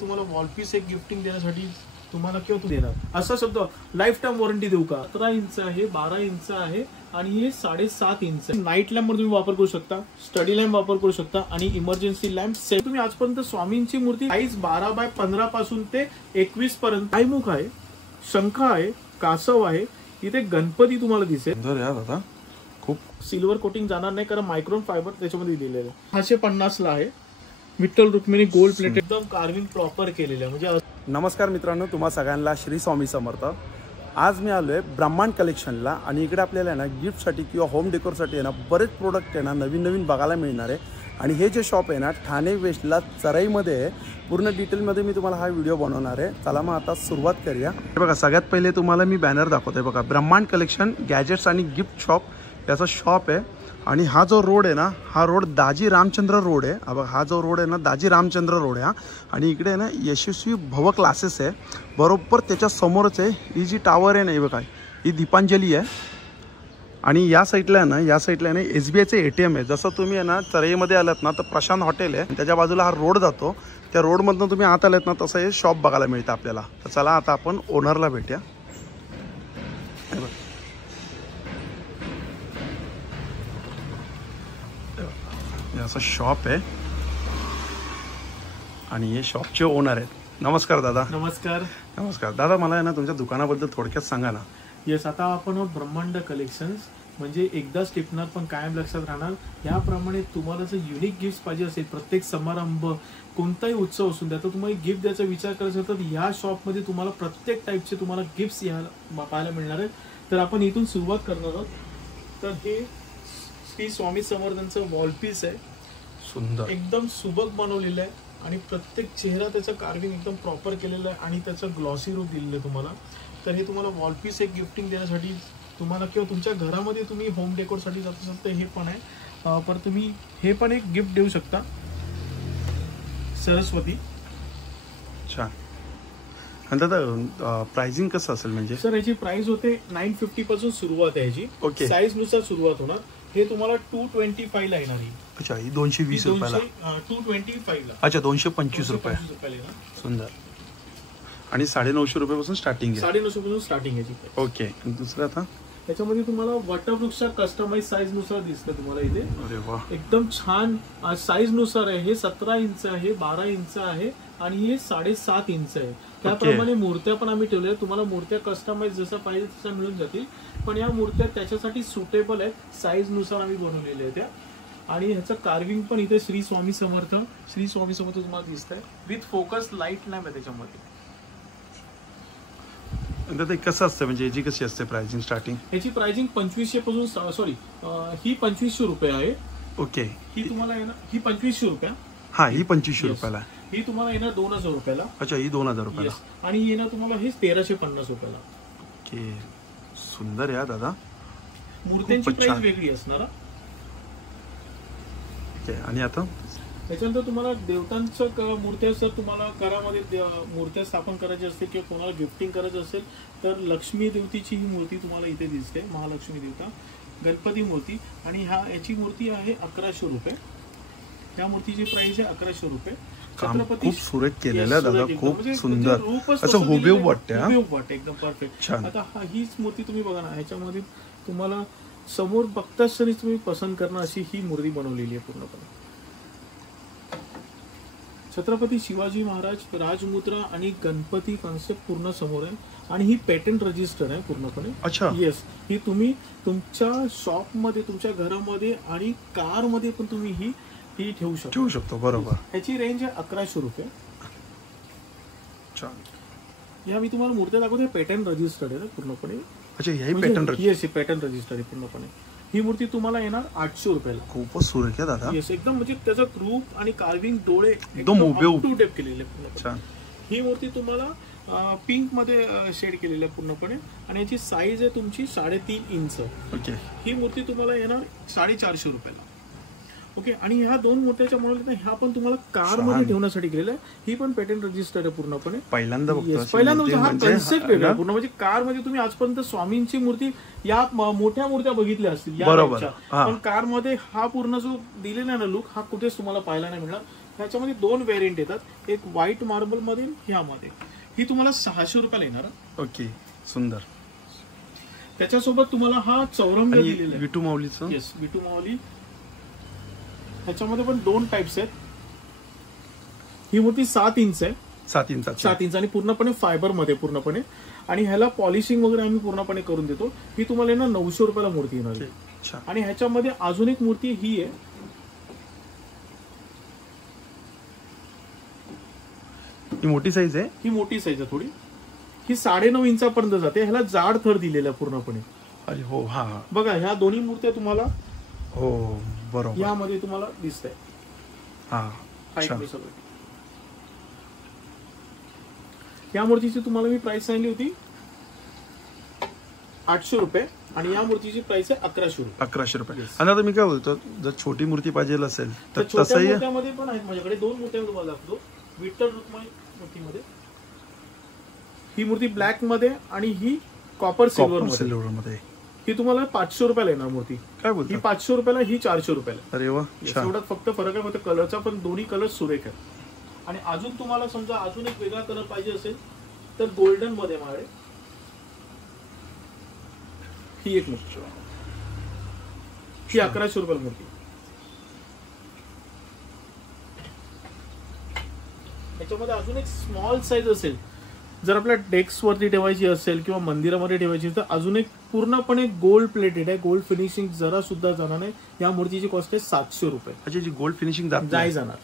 तुम्हाला वॉलपीस एक गिफ्टिंग देण्यासाठी तुम्हाला किंवा तू देणार असा शब्द लाईफ टाइम वॉरंटी देऊ का? 17 इंच आहे, 12 इंच आहे आणि हे 7.5 इंच आहे. नाईट लॅम्प मध्ये तुम्ही वापर करू शकता, स्टडी लॅम्प वापर करू शकता आणि इमर्जन्सी लॅम्प. तुम्ही आजपर्यंत स्वामींची मूर्ती साईज 12x15 पासून ते 21 पर्यंत गायमुख आहे, शंख आहे, कासव आहे. इथे गणपती तुम्हाला दिसेल. खूप सिल्वर कोटिंग जाणार नाही कारण मायक्रोन फायबर त्याच्यामध्ये दिलेलं आहे. 650 ला आहे. विठ्ठल रुक्मिणी गोल्ड प्लेट एकदम कार्विंग प्रॉपर केलेलं आहे. म्हणजे नमस्कार मित्रांनो, तुम्हा सगळ्यांना श्री स्वामी समर्थ. आज मी आलोय ब्रह्मांड कलेक्शनला आणि इकडे आपल्याला आहे ना गिफ्टसाठी किंवा होम डेकोरसाठी आहे ना बरेच प्रोडक्ट आहे ना नवीन बघायला मिळणार आहे. आणि हे जे शॉप आहे ना ठाणे वेस्टला चराईमध्ये आहे. पूर्ण डिटेलमध्ये मी तुम्हाला हा व्हिडिओ बनवणार आहे. चला मग आता सुरुवात करूया. हे बघा, सगळ्यात पहिले तुम्हाला मी बॅनर दाखवतोय. बघा, ब्रह्मांड कलेक्शन गॅजेट्स आणि गिफ्ट शॉप याचा शॉप आहे. आणि हा जो रोड आहे ना, हा रोड दाजी रामचंद्र रोड आहे. हा जो रोड आहे ना दाजी रामचंद्र रोड आहे. आणि इकडे आहे ना यशस्वी भव क्लासेस आहे. बरोबर त्याच्या समोरच आहे ही जी टावर आहे ना, ही बघा, ही दीपांजली आहे. आणि या साईडला आहे ना SBIचे ATM आहे. जसं तुम्ही आहे ना चराईमध्ये आलात ना तर प्रशांत हॉटेल आहे, त्याच्या बाजूला हा रोड जातो. त्या रोडमधनं तुम्ही आत आलात ना तसं हे शॉप बघायला मिळतं आपल्याला. तर चला आता आपण ओनरला भेटूया. असं शॉप आहे आणि हे शॉपचे ओनर आहेत. नमस्कार दादा. नमस्कार. नमस्कार दादा, मला आहे ना तुमच्या दुकानाबद्दल थोडक्यात सांगा ना. येस, आता आपण ब्रह्मांड कलेक्शन्स म्हणजे एकदा टिपणार पण कायम लक्षात राहणार. याप्रमाणे तुम्हाला जर युनिक गिफ्ट पाहिजे असेल, प्रत्येक समारंभ कोणताही उत्सव असून द्या, तर तुम्हाला गिफ्ट द्यायचा विचार करायचा तर या शॉपमध्ये तुम्हाला प्रत्येक टाईपचे तुम्हाला गिफ्ट्स यायला पाहायला मिळणार आहेत. तर आपण इथून सुरुवात करणार आहोत. तर हे श्री स्वामी समर्थांचं वॉलपीस आहे. सुंदर, एकदम सुबक बनवलेलं आहे आणि प्रत्येक चेहरा त्याचं कार्विंग एकदम प्रॉपर केलेलं आहे आणि त्याचं ग्लॉसी रूप दिलेलं आहे तुम्हाला. तर हे तुम्हाला वॉलपीस एक गिफ्टिंग देण्यासाठी तुम्हाला किंवा तुमच्या घरामध्ये तुम्ही होम डेकोरसाठी जात असाल तर हे पण आहे. पण तुम्ही हे पण एक गिफ्ट देऊ शकता. सरस्वती. छान. आणि दादा प्राइसिंग कसं असेल? म्हणजे सर याची प्राइस होते 950 पासून सुरुवात आहे याची. ओके. साईज नुसार सुरुवात होणार. हे तुम्हाला 225 ला येणार. अच्छा, ही 220 रुपयाला. 225 ला. अच्छा, 225 रुपये. सुंदर. आणि 950 रुपयापासून स्टार्टिंग आहे. 950 पासून स्टार्टिंग आहे. ओके. दुसरं आता त्याच्यामध्ये तुम्हाला वटवृक्ष कस्टमाइज साईज नुसार दिसतं तुम्हाला इथे. अरे वा, एकदम छान साईज नुसार आहे. हे 17 इंच आहे, 12 इंच आहे आणि हे 7.5 इंच आहे. त्याप्रमाणे मूर्त्या पण आम्ही ठेवल्या. तुम्हाला मूर्त्या कस्टमाइज जसं पाहिजे तसं मिळून जातील. पण या मूर्त्या त्याच्यासाठी सुटेबल आहेत. साईज नुसार आम्ही बनवलेल्या आहेत त्या. आणि ह्याचं कार्विंग पण इथे श्री स्वामी समर्थ तुम्हाला दिसत आहे. विथ फोकस लाईट लॅम्प आहे त्याच्यामध्ये. ते कसं असतं म्हणजे याची कशी असते प्राइसिंग स्टार्टिंग? याची प्राइसिंग 2500 पासून सॉरी ही 2500 रुपये आहे. ओके. ही तुम्हाला येणार ही 2500 रुपये. हा, ही 2500 रुपयाला. ही तुम्हाला येणार 2000 रुपयाला. अच्छा, ही 2000 रुपयाला. आणि येणार तुम्हाला हे 1350 रुपयाला. ओके. सुंदर या दादा. मूर्त्यांची प्राइस वेगळी असणार. ओके. आणि आता त्याच्यानंतर तुम्हाला देवतांच्या मूर्त्या जर तुम्हाला घरामध्ये मूर्त्या स्थापन करायची असते किंवा कोणाला गिफ्टिंग करायचं असेल तर लक्ष्मी देवतेची ही मूर्ती तुम्हाला इथे दिसते. महालक्ष्मी देवता, गणपती मूर्ती. आणि याची मूर्ती आहे 1100 रुपये. या मूर्तीची प्राइस आहे 1100 रुपये. छत्रपती खूप सुरेख केलेलं दादा, खूप सुंदर असं हुबेहूब वाटते. एकदम परफेक्ट. छान. आता हीच मूर्ती तुम्ही बघा ना, ह्याच्यामध्ये तुम्हाला समोर बघताच तुम्ही पसंत करणं अशी ही मूर्ती बनवलेली आहे पूर्णपणे. छत्रपती शिवाजी महाराज, राजमुद्रा आणि गणपती कॉन्सेप्ट पूर्ण समोर आहे. आणि ही पेटंट रजिस्टर्ड आहे पूर्णपणे. अच्छा. येस, ही तुम्ही तुमच्या शॉपमध्ये, तुमच्या घरामध्ये आणि कारमध्ये पण तुम्ही ही ठेवू शकतो. बरोबर. ह्याची रेंज आहे 1100 रुपये. छान. या मी तुम्हाला मूर्त्या दाखवते. पेटंट रजिस्टर्ड आहे पूर्णपणे. अच्छा, ही पेटंट. येस, पेटंट रजिस्टर्ड आहे पूर्णपणे. ही मूर्ती तुम्हाला येणार 800 रुपयाला. खूपच सुरेख आहे दादा. येस, एकदम म्हणजे त्याचं रूप आणि कार्विंग, डोळे एकदम हुबेहूब टेप केलेले पूर्ण. ही मूर्ती तुम्हाला पिंक मध्ये शेड केलेली आहे पूर्णपणे. आणि याची साईज आहे तुमची 3.5 इंच. ओके. ही मूर्ती तुम्हाला येणार 450 रुपयाला. ओके. आणि ह्या दोन मूर्त्याच्या बनवल्या ह्या पण तुम्हाला कार मध्ये ठेवण्यासाठी केलेल्या आहे. ही पण पेटंट रजिस्टर्ड आहे पूर्णपणे. पहिल्यांदा हा कन्सेप्ट वेगळा पूर्ण. म्हणजे कार मध्ये तुम्ही आजपर्यंत स्वामींची मूर्ती या मोठ्या मूर्त्या बघितल्या असतील, बरोबर. पण कार मध्ये हा पूर्ण जो दिलेला आहे ना लुक, हा कुठेच तुम्हाला पाहायला नाही मिळणार. ह्याच्यामध्ये 2 व्हेरियंट येतात, एक व्हाईट मार्बल मध्ये, ह्यामध्ये. ही तुम्हाला 600 रुपयाला येणार. ओके, सुंदर. त्याच्यासोबत तुम्हाला हा चौरंग दिलेला आहे, विटू माऊलीचं. येस, विटू माऊली. ह्याच्यामध्ये पण 2 टाइप्स आहेत. ही मूर्ती 7 इंच आहे, 7 इंच आणि पूर्णपणे फायबर मध्ये पूर्णपणे, आणि ह्याला पॉलिशिंग वगैरे आम्ही पूर्णपणे करून देतो. ही तुम्हाला ना 900 रुपयाला मूर्ती येणार आहे. आणि ह्याच्यामध्ये अजून एक मूर्ती ही आहे. ही मोठी साईज आहे, ही मोठी साईज आहे थोडी. ही 9.5 इंचापर्यंत जाते. ह्याला जाड थर दिलेला आहे पूर्णपणे. अरे हो, हा बघा ह्या दोन्ही मूर्त्या तुम्हाला हो बरोबर यामध्ये तुम्हाला दिसत आहे. हा, या मूर्तीची तुम्हाला मी प्राइस सांगितली होती 800 रुपये, आणि या मूर्तीची प्राइस आहे 1100 रुपये. 1100 रुपये. आणि आता मी काय बोलतो, जर छोटी मूर्ती पाहिजे असेल तर तसंही मूर्त्यामध्ये पण आहेत माझ्याकडे. 2 मूर्त्या तुम्हाला दाखवतो. विठ्ठल रुक्मिणी मूर्तीमध्ये ही मूर्ती ब्लॅक मध्ये, आणि ही कॉपर सिल्वर मध्ये. ही तुम्हाला 500 रुपयाला येणार मूर्ती. काय बोलतो, ही 500 रुपयाला, ही 400 रुपयाला. अरे वा, एवढा फक्त फरक आहे फक्त कलरचा, पण दोन्ही कलर सुरेख आहेत. आणि अजून तुम्हाला समजा अजून एक वेगळा कलर पाहिजे असेल तर गोल्डन मध्ये माझ्याकडे ही एक मूर्ती, ही 1100 रुपयाला मूर्ती. याच्यामध्ये अजून एक स्मॉल साईज असेल, जर आपल्या डेस्क वरती ठेवायची असेल किंवा मंदिरामध्ये ठेवायची, तर अजून एक पूर्णपणे गोल्ड प्लेटेड आहे. गोल्ड फिनिशिंग जरा सुद्धा जाणार नाही. या मूर्तीची कॉस्ट आहे 700 रुपये. अच्छा, जी गोल्ड फिनिशिंग जाणार.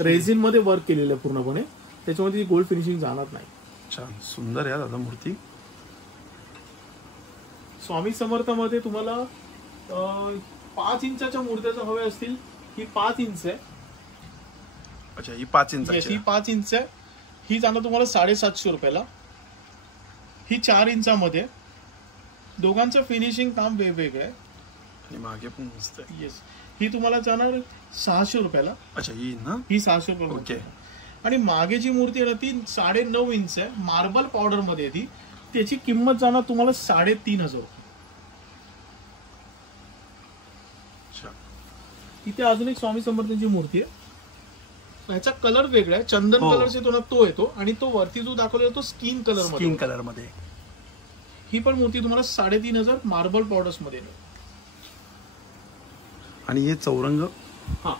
रेझिन मध्ये वर्क केलेलं आहे पूर्णपणे, त्याच्यामध्ये गोल्ड फिनिशिंग जाणार नाही. छान, सुंदर आहे दादा मूर्ती. स्वामी समर्थामध्ये तुम्हाला 5 इंचाच्या मूर्त्या जर हव्या असतील, ही 5 इंच आहे. अच्छा, ही 5 इंच आहे. ही 5 इंच आहे. ही जाणार तुम्हाला 750 रुपयाला. ही 4 इंचामध्ये. दोघांचं फिनिशिंग काम वेगवेगळं आहे. आणि मागे पण मस्त आहे. येस, ही तुम्हाला जाणार 600 रुपयाला. अच्छा, ही ना, ही 600 रुपयाला. ओके. आणि मागे जी मूर्ती आहे ना, ती 9.5 इंच आहे, मार्बल पावडर मध्ये आहे ती. त्याची किंमत जाणार तुम्हाला 3,500 रुपये. इथे अजून एक स्वामी समर्थांची मूर्ती आहे. ह्याचा कलर वेगळा आहे, चंदन कलर येतो ना तो येतो, आणि तो वरती जो दाखवला तो स्किन कलर मध्ये. ही पण मूर्ती तुम्हाला 3,500 मार्बल पावडर्स मध्ये. आणि हे चौरंग, हा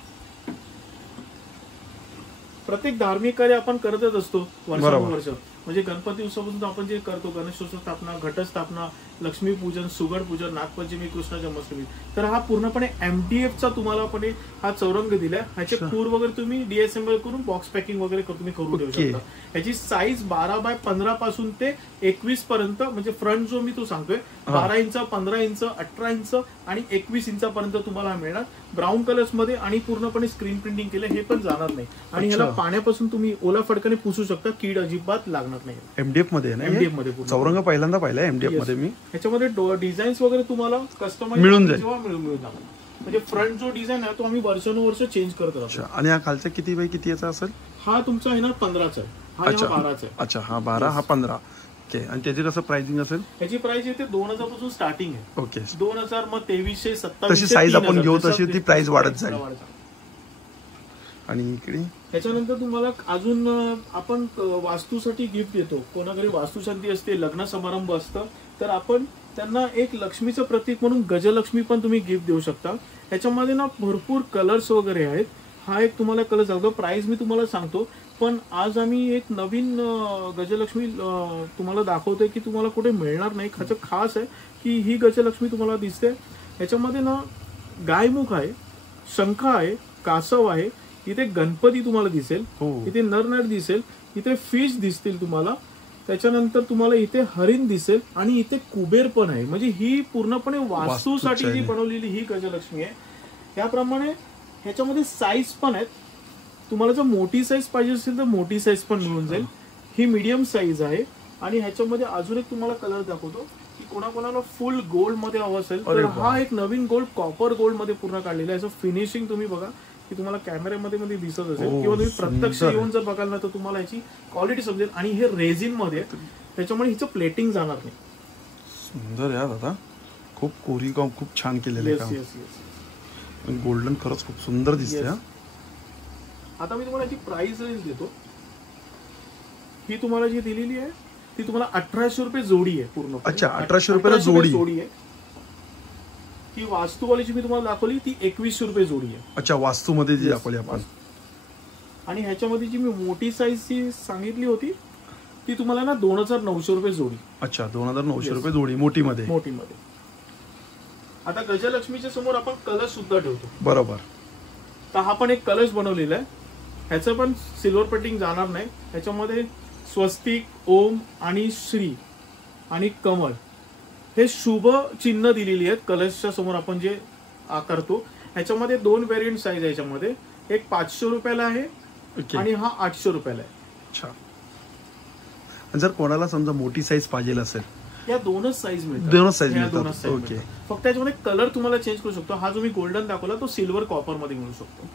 प्रत्येक धार्मिक कार्य आपण करतच असतो वर्षानुवर्ष. म्हणजे गणपती उत्सवापासून आपण जे करतो, गणेशोत्सव स्थापना, घटस्थापना, लक्ष्मीपूजन, सुगड नागपंचमी, कृष्ण जन्माष्टमी, तर हा पूर्णपणे MDF चा तुम्हाला पण हा चौरंग दिलाय. ह्याचे खूर वगैरे तुम्ही डिअसेंबल करून बॉक्स पॅकिंग वगैरे तुम्ही करून देऊ शकता. ह्याची साईज 12x15 पासून ते 21 पर्यंत, म्हणजे फ्रंट जो मी तो सांगतोय 12 इंच, 15 इंच, 18 इंच आणि 21 इंचापर्यंत तुम्हाला मिळणार. ब्राऊन कलर्स मध्ये, आणि पूर्णपणे स्क्रीन प्रिंटिंग केलं, हे पण जाणार नाही. आणि ह्याला पाण्यापासून तुम्ही ओला फडकाने पुसू शकता, कीड अजिबात लागणार नाही. MDF मध्ये ना, MDF मध्ये चौरंग पहिल्यांदा पाहिलाय MDF मध्ये मी. ह्याच्यामध्ये डिझाईन्स वगैरे तुम्हाला कस्टमाइज मिळून जाईल. म्हणजे फ्रंट जो डिझाईन आहे तो आम्ही वर्षानुवर्ष चेंज करत राहतो. आणि हा खालचा किती बाय किती याचा असेल? हा तुमचा आहे ना 15चा आहे. हा 12चा आहे. अच्छा, हा 12, हा 15. ओके. आणि त्याची कसं प्राइसिंग असेल? याची प्राइस येते 2000 पासून स्टार्टिंग आहे. ओके. 2000, मग 2300, 2700. तशी साईज आपण घेऊ तशी ती प्राइस वाढत जाईल. आणि इकडे त्याच्यानंतर तुम्हाला अजून आपण वास्तूसाठी गिफ्ट देतो. कोणाकडे वास्तुशांती असते, लग्न समारंभ असतं, तर आपण त्यांना एक लक्ष्मीचं प्रतीक म्हणून गजलक्ष्मी पण तुम्ही गिफ्ट देऊ शकता. ह्याच्यामध्ये ना भरपूर कलर्स वगैरे आहेत. हा एक तुम्हाला कलर सांगतो, प्राइस मी तुम्हाला सांगतो, पण आज आम्ही एक नवीन गजलक्ष्मी तुम्हाला दाखवतोय की तुम्हाला कुठे मिळणार नाही. ह्याचं खास आहे की ही गजलक्ष्मी तुम्हाला दिसते. ह्याच्यामध्ये ना गायमुख आहे, शंख आहे, कासव आहे, इथे गणपती तुम्हाला दिसेल, इथे नरनाट दिसेल, इथे फिश दिसतील तुम्हाला, त्याच्यानंतर तुम्हाला इथे हरिण दिसेल, आणि इथे कुबेर पण आहे. म्हणजे ही पूर्णपणे वास्तूसाठी जी बनवलेली ही गजलक्ष्मी आहे. त्याप्रमाणे ह्याच्यामध्ये साईज पण आहेत. तुम्हाला जर मोठी साईज पाहिजे असेल तर मोठी साईज पण मिळून जाईल. ही मीडियम साईज आहे. आणि ह्याच्यामध्ये अजून एक तुम्हाला कलर दाखवतो की कोणाकोणाला फुल गोल्ड मध्ये हवं असेल तर हा एक नवीन गोल्ड, कॉपर गोल्ड मध्ये पूर्ण काढलेला आहे. फिनिशिंग तुम्ही बघा की तुम्हाला कॅमेऱ्यामध्ये दिसत असेल, किंवा तुम्ही प्रत्यक्ष येऊन जर बघाल ना तर तुम्हाला याची क्वालिटी समजेल. आणि हे रेझिन मध्ये, त्याच्यामुळे हिचं प्लेटिंग जाणार नाही. सुंदर आहे दादा, खूप कोरी काम खूप छान केलेलं आहे. गोल्डन खरंच खूप सुंदर दिसते. आता मी तुम्हाला याची प्राइस रेंज देतो. ही तुम्हाला जी दिलेली आहे ती तुम्हाला 1800 रुपये जोडी आहे पूर्ण. अच्छा, 1800 रुपयाला जोडी आहे. ही वास्तूवालीची मी तुम्हाला दाखवली ती 2100 रुपये जोडी आहे. अच्छा, वास्तूमध्ये जी दाखवली आपण. आणि ह्याच्यामध्ये जी मी मोठी साईज ची सांगितली होती ती तुम्हाला ना 2900 रुपये जोडी. अच्छा, 2900 रुपये जोडी मोठीमध्ये. आता गजलक्ष्मीच्या समोर आपण कलश सुद्धा ठेवतो. बरोबर. तर हा पण एक कलश बनवलेला आहे. ह्याचं पण सिल्वर प्लेटिंग जाणार नाही. ह्याच्यामध्ये स्वस्तिक, ओम आणि श्री आणि कमळ हे शुभ चिन्ह दिलेली आहेत कलशच्या समोर आपण जे करतो. ह्याच्यामध्ये 2 व्हेरियंट साईज आहे. ह्याच्यामध्ये एक 500 रुपयाला आहे आणि हा 800 रुपयाला आहे. अच्छा. जर कोणाला समजा मोठी साईज पाहिजे असेल, या 2च साईज मिळतात. 2च साईज. ओके. फक्त याच्यामध्ये कलर तुम्हाला चेंज करू शकतो. हा जो मी गोल्डन दाखवला तो सिल्वर कॉपर मध्ये मिळू शकतो.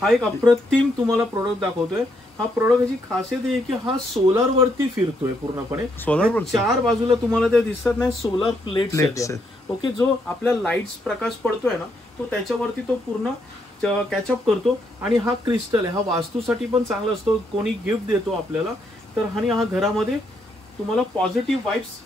हा एक अप्रतिम तुम्हाला प्रोडक्ट दाखवतोय. हा प्रोडक्ट याची खासियत आहे की हा सोलार वरती फिरतोय पूर्णपणे. सोलार 4 बाजूला तुम्हाला ते दिसत नाही, सोलार प्लेट्स आहेत. ओके. जो आपल्या लाईट्स प्रकाश पडतोय ना तो त्याच्यावरती तो पूर्ण कॅचअप करतो. आणि हा क्रिस्टल आहे. हा वास्तूसाठी पण चांगला असतो. कोणी गिफ्ट देतो आपल्याला तर हा घरामध्ये तुम्हाला पॉझिटिव्ह वाइब्स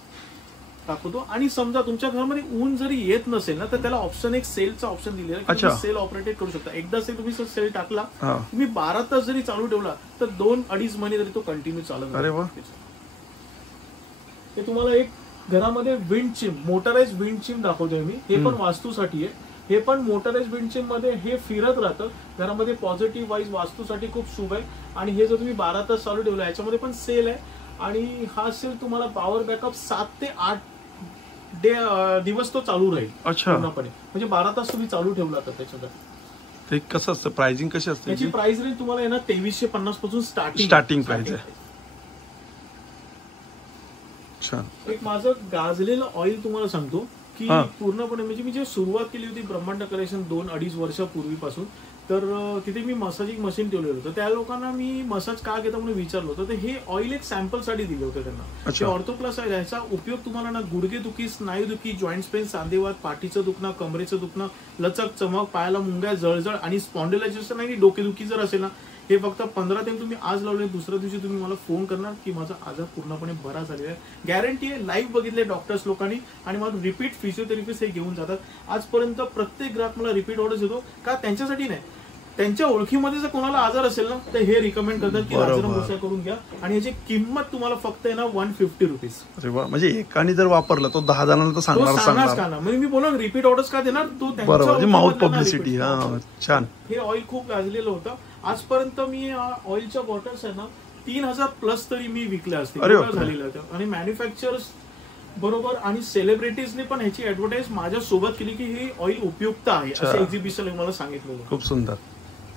दाखवतो. आणि समजा तुमच्या घरामध्ये ऊन जरी येत नसेल ना तर त्याला ऑप्शन एक सेलचा ऑप्शन दिलेला आहे. तुम्ही सेल ऑपरेट करू शकता. एकदा तुम्ही सेल टाकला, तुम्ही 12 तास जरी चालू ठेवला तर 2-2.5 महिने जरी तो कंटिन्यू चालत. अरे वा. हे तुम्हाला एक घरामध्ये विंड चिम, मोटराइज विंड चिम दाखवतोय मी. हे पण वास्तूसाठी आहे. हे पण मोटराइज विंड चिम मध्ये हे फिरत राहतं घरामध्ये. पॉझिटिव्ह वाईज वास्तूसाठी खूप शुभ आहे. आणि हे जर तुम्ही 12 तास चालू ठेवलं, याच्यामध्ये पण सेल आहे. आणि हा सेल तुम्हाला पॉवर बॅकअप 7 ते 8 दिवस तो चालू राहील पूर्णपणे. म्हणजे 12 तास तुम्ही चालू ठेवला तर त्याच्यात. ते कसं असतं, प्राइसिंग कशी असते याची प्राइस रेंज तुम्हाला आहे ना 2350 पासून स्टार्टिंग प्राइस आहे. छान. एक माझं गाजलेलं ऑइल तुम्हाला सांगतो की पूर्णपणे म्हणजे मी जे सुरुवात केली होती ब्रह्मांड कलेक्शन 2-2.5 वर्षापूर्वीपासून, तर तिथे मी मसाजिंग मशीन ठेवलेलं होतं. त्या लोकांना मी मसाज का घेता म्हणून विचारलं होतं. तर हे ऑइल एक सॅम्पल साठी दिलं होतं त्यांना. ते ऑर्थोप्लस आहे. ह्याचा उपयोग तुम्हाला ना गुडघेदुखी, स्नायूदुखी, जॉईंट्स पेन, सांधेवात, पाठीचं दुखणं, कमरेचं दुखणं, लचक, चमक, पायाला मुंग्या, जळजळ आणि स्पॉन्डिलायझेशन आणि डोकेदुखी जर असेल ना, हे फक्त 15 दिवस तुम्ही आज लावले, दुसऱ्या दिवशी तुम्ही मला फोन करणार की माझा आजार पूर्णपणे बरा झालेला आहे. गॅरंटी आहे. लाईव्ह बघितले डॉक्टर्स लोकांनी आणि मला रिपीट फिजिओथेरपिस्ट हे घेऊन जातात. आजपर्यंत प्रत्येक ग्राहक मला रिपीट ऑर्डर्स येतो का त्यांच्यासाठी नाही, त्यांच्या ओळखीमध्ये जर कोणाला आजार असेल ना तर हे रिकमेंड करतात की राजाराम गोसावी करून घ्या. आणि याची किंमत तुम्हाला फक्त आहे ना 150 रुपीज. म्हणजे एकाने जर वापरला तो 10 जणांना तर सांगणार का ना. म्हणजे मी बोललो रिपीट ऑर्डर्स का देणार तो, त्यांच्या माउथ पब्लिसिटी. छान. हे ऑइल खूप गाजलेलं होतं. आजपर्यंत मी ऑइलच्या बॉटल्स आहे ना 3000 प्लस तरी मी विकल्या असतील झालेल्या होत्या. आणि मॅन्युफॅक्चरर्स बरोबर आणि सेलिब्रिटीजने पण ह्याची ऍडव्हर्टाईज माझ्या सोबत केली की हे ऑइल उपयुक्त आहे असं एक्झिबिशन मला सांगितलं. खूप सुंदर.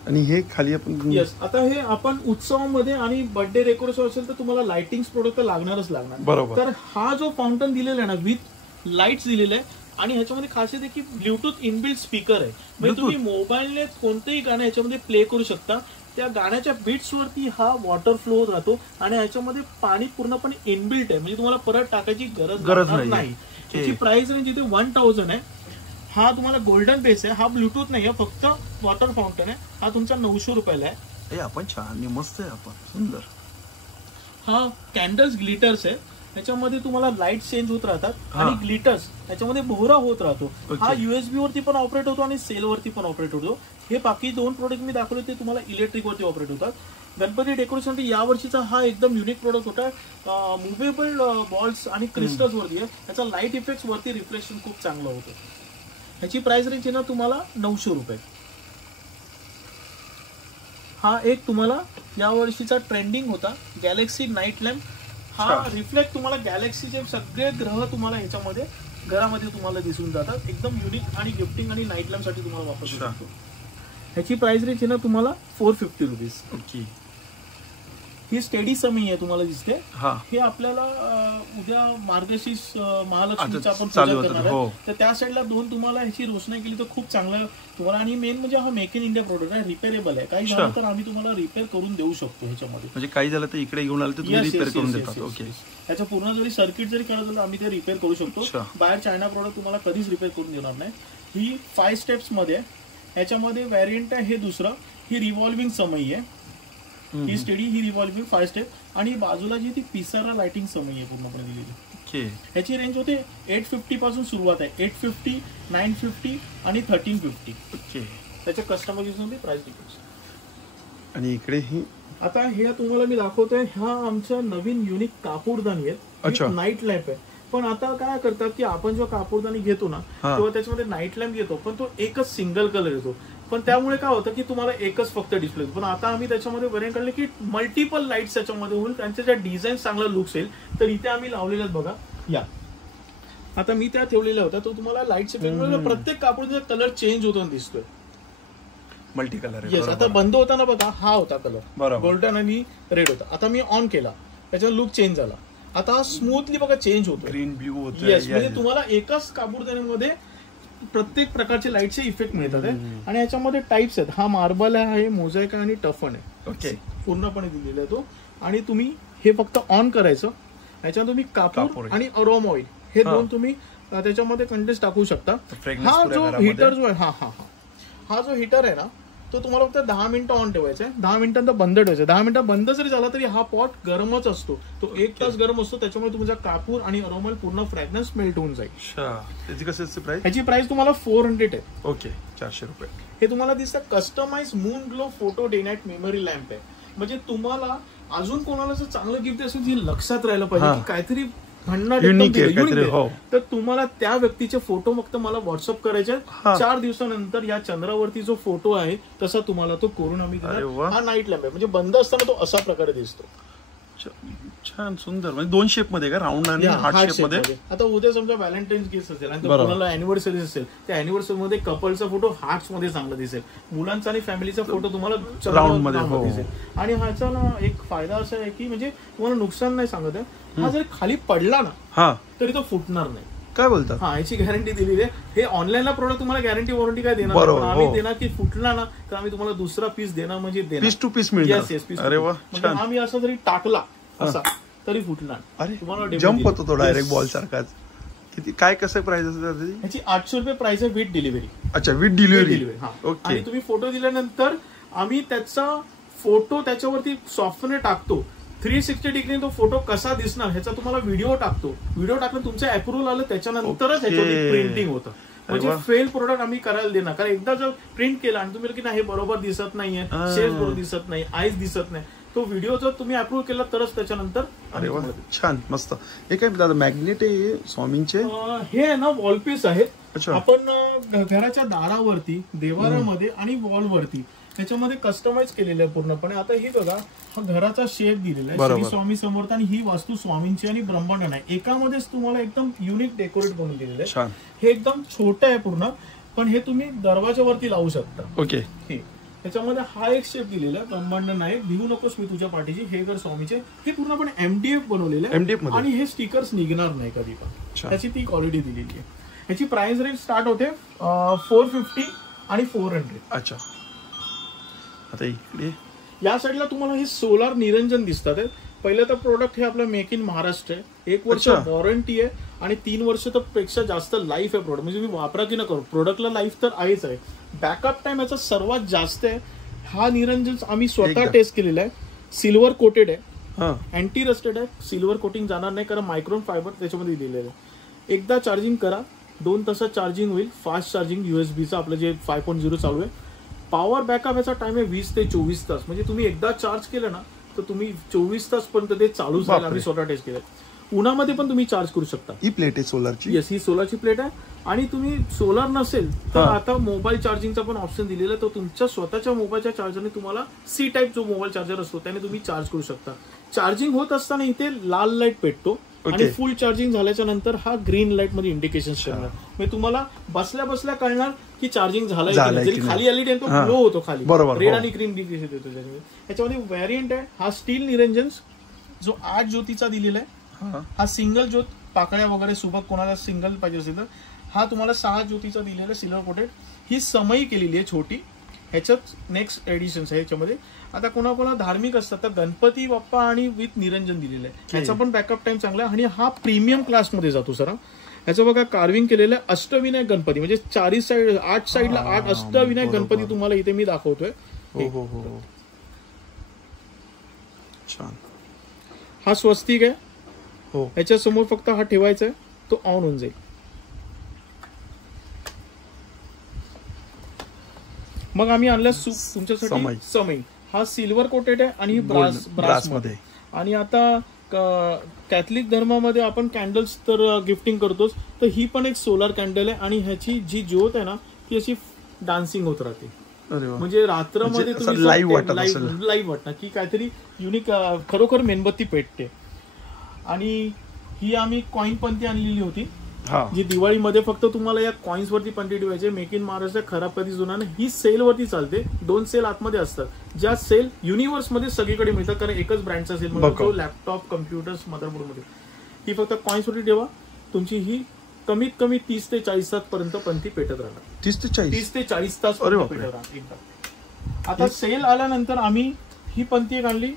आणि हे खाली आपण येस. आता हे आपण उत्सवामध्ये आणि बर्थडे डेकोरेशन असेल तर तुम्हाला लाइटिंग प्रोडक्ट लागणारच लागणार. बरोबर. तर हा जो फाउंटन दिलेला आहे ना विथ लाईट्स दिलेला आहे. आणि ह्याच्यामध्ये खासियत आहे की ब्लूटूथ इनबिल्ट स्पीकर आहे. म्हणजे तुम्ही मोबाईलने कोणतेही गाणं ह्याच्यामध्ये प्ले करू शकता. त्या गाण्याच्या बीट्स वरती हा वॉटर फ्लो राहतो आणि ह्याच्यामध्ये पाणी पूर्णपणे इनबिल्ट आहे. म्हणजे तुम्हाला परत टाकायची गरज नाही. त्याची प्राइस रेंज इथे 1000 आहे. हा तुम्हाला गोल्डन बेस आहे. हा ब्लूटूथ नाही आहे, फक्त वॉटर फाउंटन आहे. हा तुमचा 900 रुपयाला आहे. आपण छान मस्त आहे. आपण सुंदर. हा कॅन्डल्स ग्लिटर्स आहे. त्याच्यामध्ये तुम्हाला लाईट चेंज होत राहतात आणि ग्लिटर्स त्याच्यामध्ये बोहरा होत राहतो. हा USB वरती पण ऑपरेट होतो आणि सेल वरती पण ऑपरेट होतो. हे बाकी 2 प्रोडक्ट मी दाखवले ते तुम्हाला इलेक्ट्रिक वरती ऑपरेट होतात. गणपती डेकोरेशन या वर्षीचा हा एकदम युनिक प्रोडक्ट होता. मुव्हेबल बॉल्स आणि क्रिस्टल्स वरती आहे. त्याचा लाईट इफेक्ट वरती रिफ्लेक्शन खूप चांगलं होतं. ह्याची प्राइस रेंज आहे ना तुम्हाला 900 रुपये. हा एक तुम्हाला या वर्षीचा ट्रेंडिंग होता गॅलेक्सी नाईट लॅम्प. हा रिफ्लेक्ट तुम्हाला गॅलेक्सीचे सगळे ग्रह तुम्हाला ह्याच्यामध्ये घरामध्ये तुम्हाला दिसून जातात. एकदम युनिक आणि गिफ्टिंग आणि नाईट लॅम्प साठी तुम्हाला वापरू शकतो. ह्याची प्राइस रेंज आहे ना तुम्हाला 450 रुपीज. ओके. ही स्टेडी समी आहे तुम्हाला दिसते. हे आपल्याला उद्या मार्गशीर्ष महालक्ष्मीचा आपण पूजा करणार आहे. तर त्या साईडला 2 तुम्हाला ह्याची रोषणाई केली तर खूप चांगलं तुम्हाला. आणि मेन म्हणजे हा मेक इन इंडिया प्रोडक्ट आहे. रिपेरेबल आहे. काही झालं तर आम्ही तुम्हाला रिपेअर करून देऊ शकतो ह्याच्यामध्ये. म्हणजे काही झालं तर इकडे घेऊन आलं तर तुम्ही रिपेअर करून देतात. ओके. त्याचं पूर्ण जरी सर्किट जरी काढत झालं आम्ही ते रिपेअर करू शकतो. बाहेर चायना प्रोडक्ट तुम्हाला कधीच रिपेअर करून देणार नाही. ही 5 स्टेप्स मध्ये याच्यामध्ये व्हॅरियंट आहे हे दुसरं, ही रिव्हॉल्विंग समई आहे, ही स्टेडी, ही रिव्हॉल्विंग 5 स्टेप, आणि बाजूला जी ती पिसारा लाइटिंग समई आहे पूर्णपणे दिलेली. याची रेंज होते 850 पासून सुरुवात आहे, 850, 950 आणि 1350. त्याच्या कस्टमायझेशन प्राइस डिफरन्स. आणि इकडे ही आता हे तुम्हाला मी दाखवतोय, ह्या आमच्या नवीन युनिक कापूरदानी आहेत, नाईट लॅम्प आहे. पण आता काय करतात की आपण जेव्हा कापूरदानी घेतो ना तेव्हा त्याच्यामध्ये नाईट लॅम्प घेतो, पण तो एकच सिंगल कलर येतो. पण त्यामुळे काय होतं की तुम्हाला एकच फक्त डिस्प्ले. पण आता आम्ही त्याच्यामध्ये व्हेरियंट काढले की मल्टिपल लाईट्स त्याच्यामध्ये होईल, त्यांचे ज्या डिझाईन चांगला लुक्स येईल. तर इथे आम्ही लावलेले आहेत बघा, या आता मी त्या ठेवलेल्या होत्या, तो तुम्हाला लाईटचे प्रत्येक कापूरचा कलर चेंज होताना दिसतोय, मल्टी कलर. येस. आता बंद होताना बघा हा होता कलर गोल्डन आणि रेड होता. आता मी ऑन केला, त्याचा लुक चेंज झाला. आता स्मूथली बघा चेंज होतो, ग्रीन ब्ल्यू होतो. येस, म्हणजे तुम्हाला एकाच कापूरदानीमध्ये प्रत्येक प्रकारचे लाईटचे इफेक्ट मिळतात. आणि याच्यामध्ये टाइप्स आहेत, हा मार्बल आहे, मोझॅक आहे आणि टफन आहे. ओके, पूर्णपणे दिलेला आहे तो. आणि तुम्ही हे फक्त ऑन करायचं, याच्यात तुम्ही कापूर आणि अरोमा ऑइल हे दोन तुम्ही त्याच्यामध्ये कंटेस्ट टाकू शकता. हा जो हिटर जो आहे, हा जो हिटर आहे ना, तो तुम्हाला फक्त 10 मिनिटं ऑन ठेवायचा आहे, 10 मिनिटांत बंद ठेवायचं. 10 मिनिटं बंद जरी झाला तरी हा पॉट गरमच असतो, तो 1 तास गरम असतो. त्याच्यामुळे तुमचा कापूर आणि अरोमा पूर्ण फ्रॅग्रन्स मेल्ट होऊन जाईल. त्याची कशी प्राइस? ह्याची प्राइस तुम्हाला 400 आहे. ओके, 400 रुपये. हे तुम्हाला दिसतं customise moon glow photo day night memory lamp आहे. म्हणजे तुम्हाला अजून कोणाला जर चांगलं गिफ्ट असेल जी लक्षात राहायला पाहिजे की काहीतरी युनिक, तर तुम्हाला त्या व्यक्तीचे फोटो फक्त मला व्हॉट्सअप करायचे. 4 दिवसानंतर या चंद्रावरती जो फोटो आहे तसा तुम्हाला तो करून आम्ही देणार. हा नाईट लॅम्प आहे, म्हणजे बंद असताना तो असा प्रकारे दिसतो. छान सुंदर, म्हणजे 2 शेप मध्ये का, राऊंड आणि हार्ट शेप मध्ये. आता उद्या समजा व्हॅलेंटाईन्स गिफ्ट असेल आणि कोणाला अॅनिव्हर्सरी असेल, त्या अॅनिव्हर्सरी मध्ये कपलचा फोटो हार्ट्स मध्ये चांगला दिसेल, मुलांचा आणि फॅमिलीचा फोटो तुम्हाला राऊंड मध्ये दिसेल. आणि ह्याचा ना एक फायदा असा आहे की म्हणजे तुम्हाला नुकसान नाही सांगत आहे, हा जर खाली पडला ना तरी तो फुटणार नाही. काय बोलतात? हा, याची गॅरंटी दिलेली आहे. हे ऑनलाईनला प्रोडक्ट तुम्हाला गॅरंटी वॉरंटी काय देणार, आम्ही देणार की फुटला ना तर आम्ही तुम्हाला दुसरा पीस देणार, म्हणजे पीस टू पीस मिळणार. अरे वा, आम्ही असं जरी टाकला असा तरी फुटणार. अरे तुम्हाला जम्प होतो तो डायरेक्ट बॉल सारखाच. किती काय कसं प्राइस असेल याची? 800 रुपये प्राइस आहे विथ डिलिव्हरी. अच्छा, विथ डिलिव्हरी. ओके. आणि तुम्ही फोटो दिल्यानंतर आम्ही त्याचा फोटो त्याच्यावरती सॉफ्टवेअर टाकतो, 360 डिग्री तो फोटो कसा दिसणार ह्याचा तुम्हाला व्हिडिओ टाकतो. व्हिडिओ टाकून तुमचं अप्रुव्हल आलं त्याच्यानंतरच ह्याच्यावरती प्रिंटिंग होतं. म्हणजे फेल प्रोडक्ट आम्ही करायला देणार, कारण एकदा जर प्रिंट केला आणि तुम्ही की नाही हे बरोबर दिसत नाहीये, शेप्स बरोबर दिसत नाही, आईज दिसत नाही, तो व्हिडिओ जर तुम्ही अप्रूव्ह केला तरच त्याच्यानंतर. अरे वा, छान, मस्त. हे काय दादा मॅग्नेट आहे स्वामींचे? हे आहे ना वॉलपीस आहेत. आपण घराच्या दारावरती, देवारामध्ये आणि वॉलवरती त्याच्यामध्ये कस्टमाइज केलेलं आहे पूर्णपणे. आता ही बघा, हा घराचा शेप दिलेला आहे श्री स्वामी समर्थ, आणि ही वास्तू स्वामींची आणि ब्रह्मांड आहे. एकामध्येच तुम्हाला एकदम युनिक डेकोरेट करून दिलेलं आहे. हे एकदम छोटं आहे पूर्ण, पण हे तुम्ही दरवाजावरती लावू शकता. ओके. त्याच्यामध्ये हा एक शेप दिलेला आहे, ब्रह्मांड नायक, भिवू नकोस मी तुझ्या पाठीची, हे घर स्वामीचे. हे पूर्णपणे MDF बनवलेलं आहे आणि हे स्टिकर्स निघणार नाही कधी पण, त्याची ती क्वालिटी दिलेली आहे. याची प्राइस रेंज स्टार्ट होते 450 आणि 400. अच्छा. आता इकडे या साईडला तुम्हाला हे सोलार निरंजन दिसतात. पहिलं तर प्रोडक्ट हे आपलं मेक इन महाराष्ट्र आहे, 1 वर्ष वॉरंटी आहे आणि 3 वर्ष तर पेक्षा जास्त लाईफ आहे प्रोडक्ट. म्हणजे तुम्ही वापरा की न करू, प्रोडक्टला लाईफ तर आहेच आहे. बॅकअप टाइम याचा सर्वात जास्त आहे. हा निरंजन आम्ही स्वतः टेस्ट केलेला आहे, सिल्वर कोटेड आहे, अँटी रस्टेड आहे, सिल्वर कोटिंग जाणार नाही कारण मायक्रोन फायबर त्याच्यामध्ये दिलेलं आहे. एकदा चार्जिंग करा, 2 तासात चार्जिंग होईल, फास्ट चार्जिंग USB-चं आपलं जे 5.0 चालू आहे. पॉवर बॅकअप याचा टाइम आहे 20 ते 24 तास. म्हणजे तुम्ही एकदा चार्ज केलं ना तर तुम्ही 24 तास पर्यंत ते चालूच राहील. आम्ही स्वतः टेस्ट केलं. उन्हामध्ये पण तुम्ही चार्ज करू शकता. ही प्लेट आहे सोलरची? येस, ही सोलरची प्लेट आहे. आणि तुम्ही सोलर नसेल तर आता मोबाईल चार्जिंगचा पण ऑप्शन दिलेला आहे. तर तुमच्या स्वतःच्या मोबाईलच्या चार्जरने तुम्हाला C टाईप जो मोबाईल चार्जर असतो त्याने तुम्ही चार्ज करू शकता. चार्जिंग होत असताना इथे लाल लाईट पेटतो आणि फुल चार्जिंग झाल्याच्या नंतर हा ग्रीन लाईट मध्ये इंडिकेशन करणार. म्हणजे तुम्हाला बसल्या बसल्या कळणार की चार्जिंग झालंय. जरी खाली एलईडी तो ग्लो होतो खाली, रेड आणि ग्रीन इंडिकेशन देतो. त्याच्यामध्ये व्हॅरियंट आहे हा स्टील निरंजन जो 8 ज्योतीचा दिलेला आहे. हा सिंगल ज्योत, पाकळ्या वगैरे सोबत कोणाला सिंगल पाहिजे असेल तर हा तुम्हाला 6 ज्योतीचा दिलेला सिल्वर कोटेड. ही समई केलेली आहे छोटी. ह्याच्यात नेक्स्ट एडिशन आहे ह्याच्यामध्ये. आता कोणाकोणा धार्मिक असतात तर गणपती बाप्पा आणि विथ निरंजन दिलेलं आहे. ह्याचा पण बॅकअप टाइम चांगला आहे आणि हा प्रीमियम क्लासमध्ये जातो सर. ह्याचं बघा कार्विंग केलेलं आहे अष्टविनायक गणपती, म्हणजे चारी साईड 8 साईडला 8 अष्टविनायक गणपती तुम्हाला इथे मी दाखवतोय. छान. हा स्वस्तिक आहे. हो. ह्याच्या समोर फक्त हा ठेवायचा आहे, तो ऑन होऊन जाईल. मग आम्ही आणला तुमच्यासाठी समई. हा सिल्वर कोटेड आहे आणि ब्रास मध्ये. आणि आता कॅथलिक धर्मामध्ये आपण कॅन्डल्स तर गिफ्टिंग करतोच, तर ही पण एक सोलार कॅन्डल आहे आणि ह्याची जी ज्योत आहे ना ती अशी डान्सिंग होत राहते. म्हणजे रात्रमध्ये तुम्ही लाईव्ह वाटणार की काहीतरी युनिक, खरोखर मेणबत्ती पेटते. आणि ही आम्ही कॉइन पंथी आणलेली होती, जी दिवाळीमध्ये फक्त तुम्हाला या कॉइन्स वरती पंथी ठेवायचे. मेक इन महाराष्ट्र, खराब कधी जुना नाही. ही सेल वरती चालते. 2 सेल आतमध्ये असतात, ज्या सेल युनिव्हर्स मध्ये सगळीकडे मिळतात, कारण एकच ब्रँडचा सेल मिळतो लॅपटॉप, कम्प्युटर्स, मदरबोर्ड मध्ये. ही फक्त कॉइन्स वरती ठेवा, तुमची ही कमीत कमी 30 ते 40 तास पर्यंत पंथी पेटत राहणार. 30 ते 40 तास पेटत राहणार एकदा. आता सेल आल्यानंतर आम्ही ही पंथी एक आणली,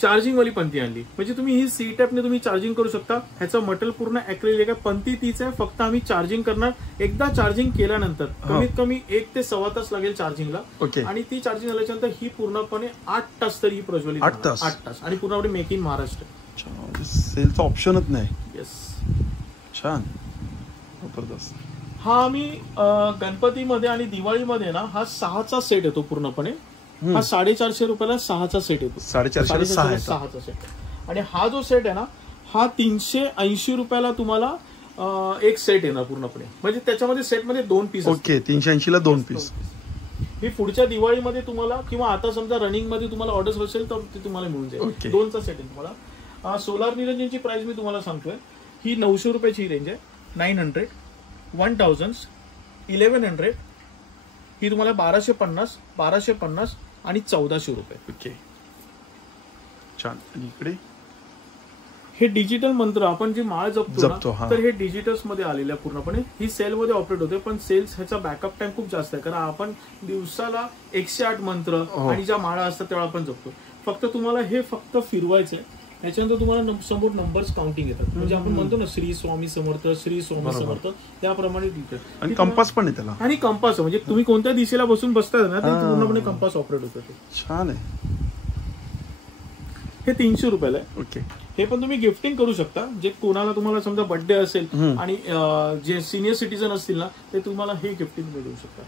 चार्जिंग वाली पंथी आणली. म्हणजे तुम्ही ही सी टॅपने तुम्ही चार्जिंग करू शकता. ह्याचं मटेरियल पूर्ण ॲक्रिलिक आहे. पंथी तीच आहे, फक्त आम्ही चार्जिंग करणार. एकदा चार्जिंग केल्यानंतर कमीत कमी 1 ते सव्वा तास लागेल चार्जिंगला. आणि ती चार्जिंग झाल्याच्या नंतर ही पूर्णपणे 8 तास तरी ही प्रज्वलित 8 तास आणि पूर्णपणे मेक इन महाराष्ट्र. सेलचा ऑप्शनच नाही. येस, छान, जबरदस्त. हा आम्ही गणपतीमध्ये आणि दिवाळीमध्ये ना हा 6चा सेट येतो पूर्णपणे. हा 450 रुपयाला 6चा सेट येतो. 6चा सेट. आणि हा जो सेट आहे ना हा 380 रुपयाला तुम्हाला एक सेट येणार पूर्णपणे. म्हणजे त्याच्यामध्ये सेटमध्ये 2 पीस. ओके, 380 ला 2 पीस. ही पुढच्या दिवाळीमध्ये तुम्हाला किंवा आता समजा रनिंग मध्ये तुम्हाला ऑर्डर असेल तर ते तुम्हाला मिळून जाईल. 2चा सेट आहे तुम्हाला. सोलार निरंजनची प्राइस मी तुम्हाला सांगतोय, ही 900 रुपयाची रेंज आहे. 900, 1000, 1100, ही तुम्हाला 1250 आणि 1400 रुपये. ओके, छान. आणि इकडे हे डिजिटल मंत्र आपण जी माळ जपतो तर हे डिजिटल्स मध्ये आलेलं आहे पूर्णपणे. ही सेल मध्ये ऑपरेट होते, पण सेल्स ह्याचा बॅकअप टाइम खूप जास्त आहे, कारण आपण दिवसाला 108 मंत्र आणि ज्या माळा असतात तेव्हा आपण जपतो. फक्त तुम्हाला हे फक्त फिरवायचंय. याच्यानंतर तुम्हाला समोर नंबर्स काउंटिंग येतात. म्हणजे आपण म्हणतो ना श्री स्वामी समर्थ, श्री स्वामी समर्थ, त्याप्रमाणे दिसतात. आणि कंपास पण आहे त्याला. आणि कंपास म्हणजे तुम्ही कोणत्या दिशेला बसून बसताय ना ते पूर्णपणे कंपास ऑपरेट होतं. ते छान आहे. हे 300 रुपयाला आहे. ओके. हे पण तुम्ही गिफ्टिंग करू शकता. जे कोणाला तुम्हाला समजा बर्थडे असेल आणि जे सिनियर सिटीजन असतील ना ते तुम्हाला हे गिफ्टिंग देऊ शकता.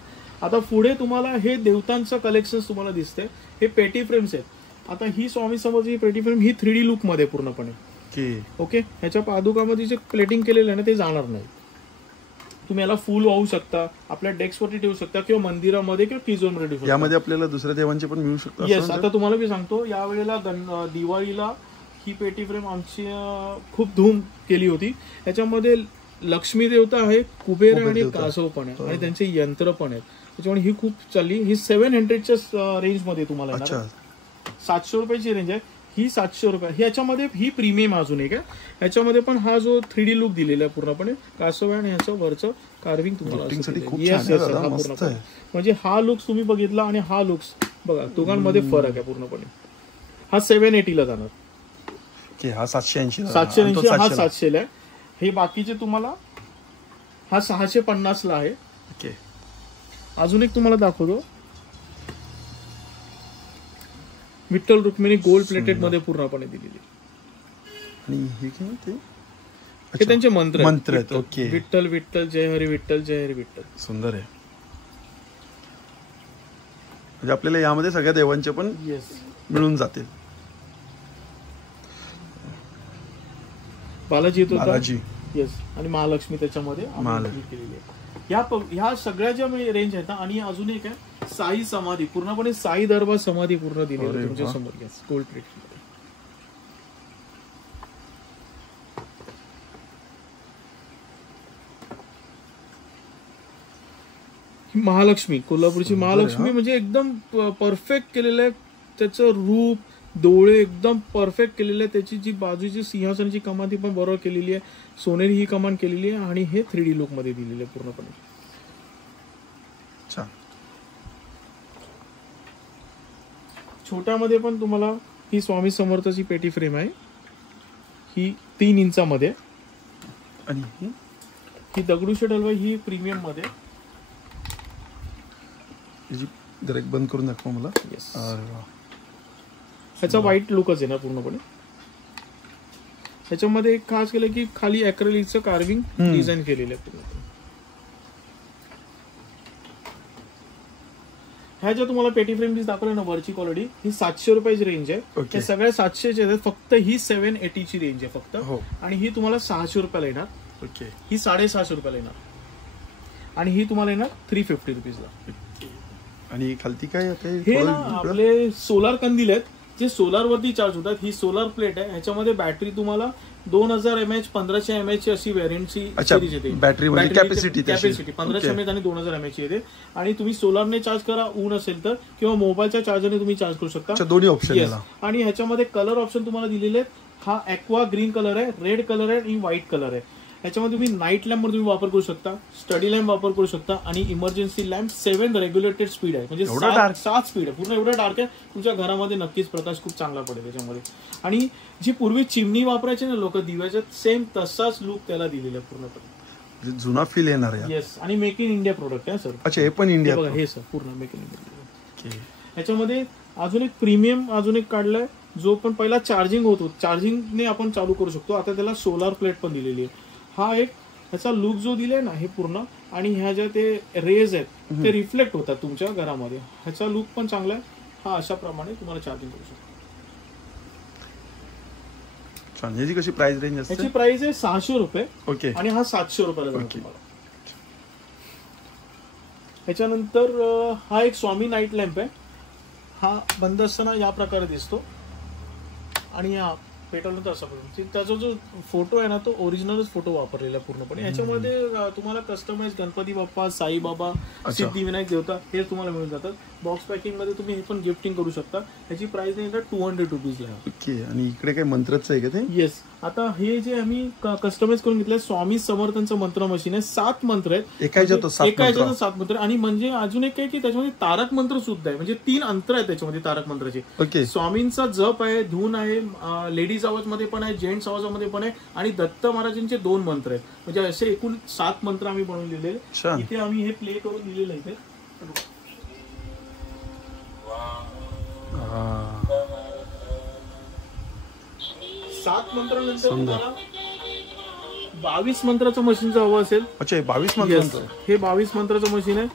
आता पुढे तुम्हाला हे देवतांचं कलेक्शन तुम्हाला दिसतंय. हे पेटी फ्रेम्स आहेत. आता ही स्वामी समर्थची पेटी फ्रेम ही 3D लुक मध्ये पूर्णपणे. ओके, ह्याच्या पादुकामध्ये जे प्लेटिंग केलेलं आहे ना ते जाणार नाही. तुम्ही याला फुल वाहू शकता, आपल्या डेस्क वरती ठेवू शकता किंवा मंदिरामध्ये किंवा किचन मध्ये ठेवू शकता. यामध्ये आपल्याला दुसऱ्या देवांचे पण मिळू शकतात. येस, आता तुम्हाला मी सांगतो, यावेळेला दिवाळीला ही पेटी फ्रेम आमची खूप धूम केली होती. याच्यामध्ये लक्ष्मी देवता आहे, कुबेर आणि कासव पण आहे आणि त्यांचे यंत्र पण आहेत. त्याच्यामुळे ही खूप चालली. ही 700च्या रेंज मध्ये तुम्हाला येणार. 700 रुपयाची रेंज आहे ही. 700 रुपये. ह्याच्यामध्ये ही प्रीमियम अजून एक आहे. ह्याच्यामध्ये पण हा जो 3D लुक दिलेला आहे पूर्णपणे कासव आणि ह्याचं वरचं कार्विंग तुम्हाला. म्हणजे हा लुक्स तुम्ही बघितला आणि हा लुक्स बघा, दोघांमध्ये फरक आहे पूर्णपणे. हा 780 जाणार. हा 780, हा 700 आहे. हे बाकीचे तुम्हाला हा 650 ला आहे. अजून एक तुम्हाला दाखवतो. विठ्ठल रुक्मिणी गोल्ड प्लेटेड मध्ये पूर्णपणे दिलेली. हे त्यांचे मंत्र आहेत. ओके, विठ्ठल विठ्ठल जय हरी विठ्ठल, जय हरी विठ्ठल. सुंदर आहे. म्हणजे आपल्याला यामध्ये सगळ्या देवांचे पण मिळून जातील. बालाजी येस, आणि महालक्ष्मी त्याच्यामध्ये केलेली आहे. ह्या सगळ्या ज्या रेंज आहेत. आणि अजून एक आहे साई समाधी, पूर्णपणे साई दरबार समाधी पूर्ण दिलेली तुमच्या समोर. Yes, gold plate. महालक्ष्मी, कोल्हापूरची महालक्ष्मी म्हणजे एकदम परफेक्ट केलेलं आहे. त्याचं रूप, डोळे एकदम परफेक्ट केलेले आहे. त्याची जी बाजूची सिंहासनाची कमान ती पण बरोबर केलेली आहे. सोनेरी ही कमान केलेली आहे आणि हे 3D लुक मध्ये दिलेले आहे पूर्णपणे. छोट्यामध्ये पण तुम्हाला ही स्वामी समर्थची पेटी फ्रेम आहे. ही 3 इंचामध्ये. आणि ही दगडूशेठ हलवाई ही प्रीमियम मध्ये याची जरा एक बंद करून दाखवा मला. येस, अरे वा. ह्याचा व्हाईट लुकच आहे ना पूर्णपणे. ह्याच्यामध्ये एक खास केलं की खाली ॲक्रेलिकचं कार्विंग डिझाईन केलेलं आहे पूर्णपणे. ह्या ज्या तुम्हाला पेटी फ्रेम पीस दाखवल्या ना वरची क्वालिटी ही 700 रुपयाची रेंज आहे. Okay. हे सगळ्या 700चे आहेत. फक्त ही 780 ची रेंज आहे फक्त. हो. आणि ही तुम्हाला 600 रुपयाला येणार. ओके. ही 650 रुपयाला येणार आणि ही तुम्हाला येणार 350 रुपीजला. आणि खालती काय हे ना आपले सोलार कंदील आहेत जे सोलार वरती चार्ज होतात. ही सोलार प्लेट आहे. ह्याच्यामध्ये बॅटरी तुम्हाला 2000 mAh 1500 mAh ची अशी व्हेरियंटची सिरीज येते. बॅटरी कॅपॅसिटी 1500 mAh आणि 2000 mAh ची येते. आणि तुम्ही सोलारने चार्ज करा ऊन असेल तर, किंवा मोबाईलच्या चार्जरने तुम्ही चार्ज करू शकता. दोन्ही ऑप्शन Yes. आणि ह्याच्यामध्ये कलर ऑप्शन तुम्हाला दिलेले आहेत. हा ॲक्वा ग्रीन कलर आहे, रेड कलर आहे आणि व्हाईट कलर आहे. ह्याच्यामध्ये तुम्ही नाईट लॅम्प तुम्ही वापर करू शकता, स्टडी लॅम्प वापर करू शकता आणि इमर्जन्सी लॅम्प 7 रेग्युलेटेड स्पीड आहे. म्हणजे 7 स्पीड आहे. पूर्ण एवढं डार्क आहे. तुमच्या घरामध्ये नक्कीच प्रकाश खूप चांगला पडेल त्याच्यामध्ये. आणि जी पूर्वी चिमणी वापरायची ना लोक दिव्याच्यात, सेम तसाच लुक त्याला दिलेला आहे पूर्णपणे. जुना फील येणार आहे. येस. आणि मेक इन इंडिया प्रोडक्ट आहे सर. अच्छा, हे पण इंडिया बघा हे सर पूर्ण मेक इन इंडिया. ह्याच्यामध्ये अजून एक प्रीमियम अजून एक काढलाय जो पण पहिला चार्जिंग होतो, चार्जिंगने आपण चालू करू शकतो. आता त्याला सोलार प्लेट पण दिलेली आहे. हा एक ह्याचा लुक जो दिलाय ना हे पूर्ण, आणि ह्या ज्या ते रेज आहेत ते रिफ्लेक्ट होतात तुमच्या घरामध्ये. ह्याचा लुक पण चांगला आहे. हा अशा प्रमाणे तुम्हाला चार्जिंग करू शकतो. याची कशी प्राइस रेंज असते? ह्याची प्राइस आहे 600 रुपये. ओके. आणि हा 700 रुपयाला जातो तुम्हाला. ह्याच्यानंतर हा एक स्वामी नाईट लॅम्प आहे. हा बंद असताना या प्रकारे दिसतो आणि हा पेटवलं तर असं करून. त्याचा जो फोटो आहे ना तो ओरिजिनलच फोटो वापरलेला आहे पूर्णपणे. ह्याच्यामध्ये तुम्हाला कस्टमाइज गणपती बाप्पा, साईबाबा, सिद्धिविनायक देवता हे तुम्हाला मिळून जातात. बॉक्स पॅकिंग मध्ये तुम्ही हे पण गिफ्टिंग करू शकता. ह्याची प्राइस नाही 200 रुपीजला. ओके. आणि इकडे काय मंत्रच आहे का ते? येस. आता हे जे आम्ही कस्टमाइज करून घेतलंय स्वामी समर्थांचं मंत्र मशीन आहे. 7 मंत्र आहेत. एका ह्याच्यात 7 मंत्र. आणि म्हणजे अजून एक आहे की त्याच्यामध्ये तारक मंत्र सुद्धा आहे. म्हणजे 3 अंतर आहेत त्याच्यामध्ये तारक मंत्राचे. ओके. स्वामींचा जप आहे, धून आहे, लेडीज आवाज मध्ये पण आहे, जेंट्स आवाजामध्ये पण आहे, आणि दत्त महाराजांचे 2 मंत्र आहेत. म्हणजे असे एकूण 7 मंत्र आम्ही बनवून दिलेले. इथे आम्ही हे प्ले करून दिलेलं इथे. 7 मंत्रानंतर तुम्हाला 22 मंत्राचं मशीनचं हवं असेल. अच्छा, 22 मंत्राचं. हे 22 मंत्राचं मशीन आहे.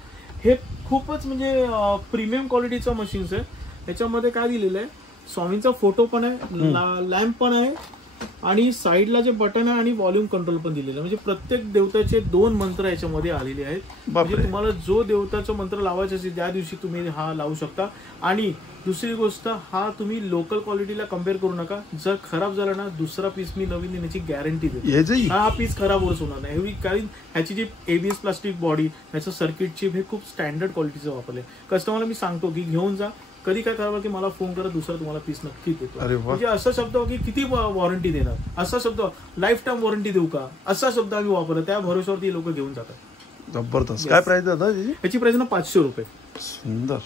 हे खूपच म्हणजे प्रीमियम क्वालिटीचं मशीन्स आहे. ह्याच्यामध्ये काय दिलेलं आहे, स्वामींचा फोटो पण आहे, लॅम्प पण आहे, आणि साईडला जे बटन आहे आणि व्हॉल्यूम कंट्रोल पण दिलेलं आहे. म्हणजे प्रत्येक देवताचे 2 मंत्र याच्यामध्ये आलेले आहेत. म्हणजे तुम्हाला जो देवताचा मंत्र लावायचा असेल त्या दिवशी तुम्ही हा लावू शकता. आणि दुसरी गोष्ट, हा तुम्ही लोकल क्वालिटीला कम्पेअर करू नका. जर खराब झाला ना, दुसरा पीस मी नवीन देण्याची गॅरंटी देतो. हा पीस खराब होच होणार नाही. कारण ह्याची जी ABS प्लास्टिक बॉडी, ह्याचं सर्किट चिप हे खूप स्टँडर्ड क्वालिटीचं वापरलंय. कस्टमरला मी सांगतो की घेऊन जा, कधी काय करावं की मला फोन करा, दुसरा तुम्हाला पीस नक्की देतो. म्हणजे असा शब्द की किती वॉरंटी देणार, असा शब्द लाईफ टाइम वॉरंटी देऊ का, असा शब्द आम्ही वापरला. त्या भरोश्यावरती लोक घेऊन जातात. जबरदस्त. काय प्राइस दादा याची प्राइस ना 500 रुपये. सुंदर.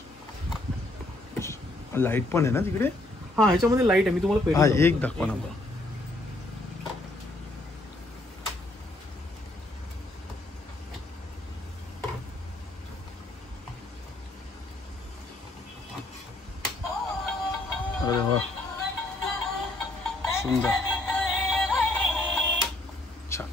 लाईट पण आहे ना तिकडे? हा, ह्याच्यामध्ये लाईट आहे. मी तुम्हाला एक दाखवा ना. अरे वा, सुंदर. छान.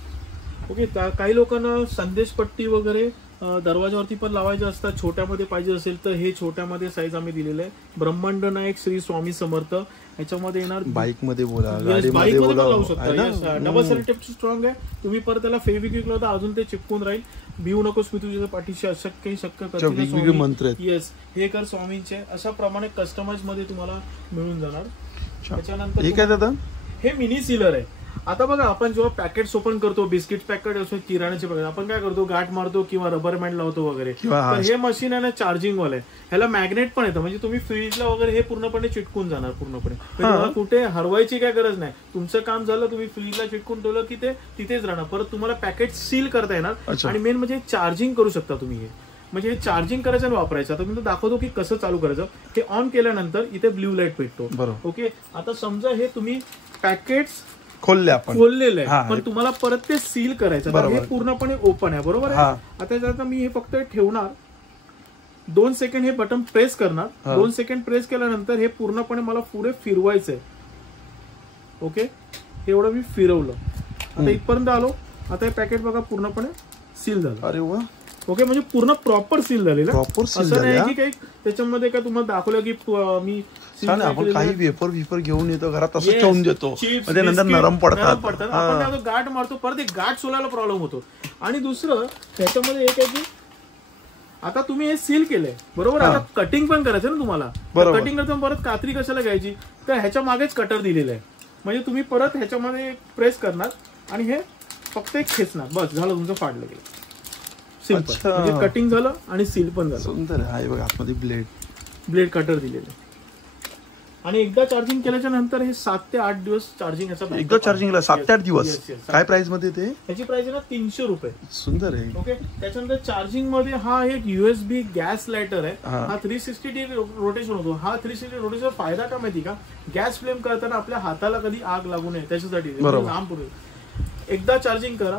ओके. काही लोकांना संदेशपट्टी वगैरे दरवाजावरती पण लावायचे असतात. छोट्यामध्ये पाहिजे असेल तर हे छोट्यामध्ये साईज आम्ही दिलेलं आहे. ब्रह्मांड नायक श्री स्वामी समर्थ ह्याच्यामध्ये येणार. बाईक मध्ये बोला, बाईक मध्ये लावू शकता. डबल सेलेक्टिव्ह स्ट्रॉंग आहे. तुम्ही परत त्याला फेविक्विक लावता, अजून ते चिपकून राहील. भिवू नकोस मी तुझ्या पाठीशी, अशक्य शक्य वेगवेगळे मंत्र आहेत. येस, हे कर स्वामींचे. अशा प्रमाणे कस्टमाइज मध्ये तुम्हाला मिळून जाणार. त्याच्यानंतर हे काय दादा? हे मिनी सीलर आहे. आता बघा, आपण जेव्हा पॅकेट्स ओपन करतो, बिस्किट पॅकेट असो, किराण्याचे पॅकेट, आपण काय करतो, गाठ मारतो किंवा रबर बँड लावतो वगैरे. तर हे मशीन आहे ना चार्जिंग वाला आहे. ह्याला मॅग्नेट पण येतं. म्हणजे तुम्ही फ्रीजला वगैरे हे पूर्णपणे चिटकून जाणार पूर्णपणे. तुम्हाला कुठे हरवायची काय गरज नाही. तुमचं काम झालं, तुम्ही फ्रीजला चिटकून ठेवलं की ते तिथेच राहणार. परत तुम्हाला पॅकेट सील करता येणार. आणि मेन म्हणजे चार्जिंग करू शकता तुम्ही. हे म्हणजे हे चार्जिंग करायचं आणि वापरायचं. आता मी दाखवतो की कसं चालू करायचं. हे ऑन केल्यानंतर इथे ब्ल्यू लाईट पेटतो. ओके. आता समजा हे तुम्ही पॅकेट्स खोलले आपण खोललेलं हा, आहे, पण तुम्हाला परत ते सील करायचं. तर हे पूर्णपणे ओपन आहे, बरोबर आहे. आता त्यात मी हे फक्त ठेवणार, 2 सेकंड हे बटन प्रेस करणार. 2 सेकंड प्रेस केल्यानंतर हे पूर्णपणे मला पुढे फिरवायचंय. ओके, एवढं मी फिरवलं. आता इथपर्यंत आलो. आता हे पॅकेट बघा पूर्णपणे सील झालं. अरे वा. ओके, म्हणजे पूर्ण प्रॉपर सील झालेलं. प्रॉपर सील असं नाही की काही त्याच्यामध्ये काय तुम्हाला दाखवलं की मी आपण काही वेपर घेऊन येतो घरात, असं ठेवून देतो, म्हणजे नंतर नरम पडतात. आपण त्याला गाठ मारतो, परत एक गाठ सोलायला प्रॉब्लेम होतो. आणि दुसरं त्याच्यामध्ये एक आहे की आता तुम्ही हे सील केलंय, बरोबर. आता कटिंग पण करायचं ना तुम्हाला. कटिंग करताना परत कात्री कशाला घ्यायची, तर ह्याच्या मागेच कटर दिलेलं आहे. म्हणजे तुम्ही परत ह्याच्यामध्ये प्रेस करणार आणि हे फक्त एक खेचणार, बस झालं, तुमचं फाडलं गेलं. सिंपल. म्हणजे कटिंग झालं आणि सील पण झालं. सुंदर आहे. बघा आतमध्ये ब्लेड कटर दिलेलं. आणि एकदा चार्जिंग केल्याच्या नंतर हे 7 ते 8 दिवस चार्जिंग याचा. एकदा चार्जिंगला 7 ते 8 दिवस. काय प्राइस मध्ये ते? त्याची प्राइस आहे ना 300 रुपये. सुंदर आहे. ओके, त्याच्यानंतर चार्जिंग मध्ये हा एक USB गॅस लायटर आहे. हा 360 रोटेशन होतो. हा 360 रोटेशन फायदा काय माहिती का, गॅस फ्लेम करताना आपल्या हाताला कधी आग लागू नये त्याच्यासाठी. लांब पुढे एकदा चार्जिंग करा,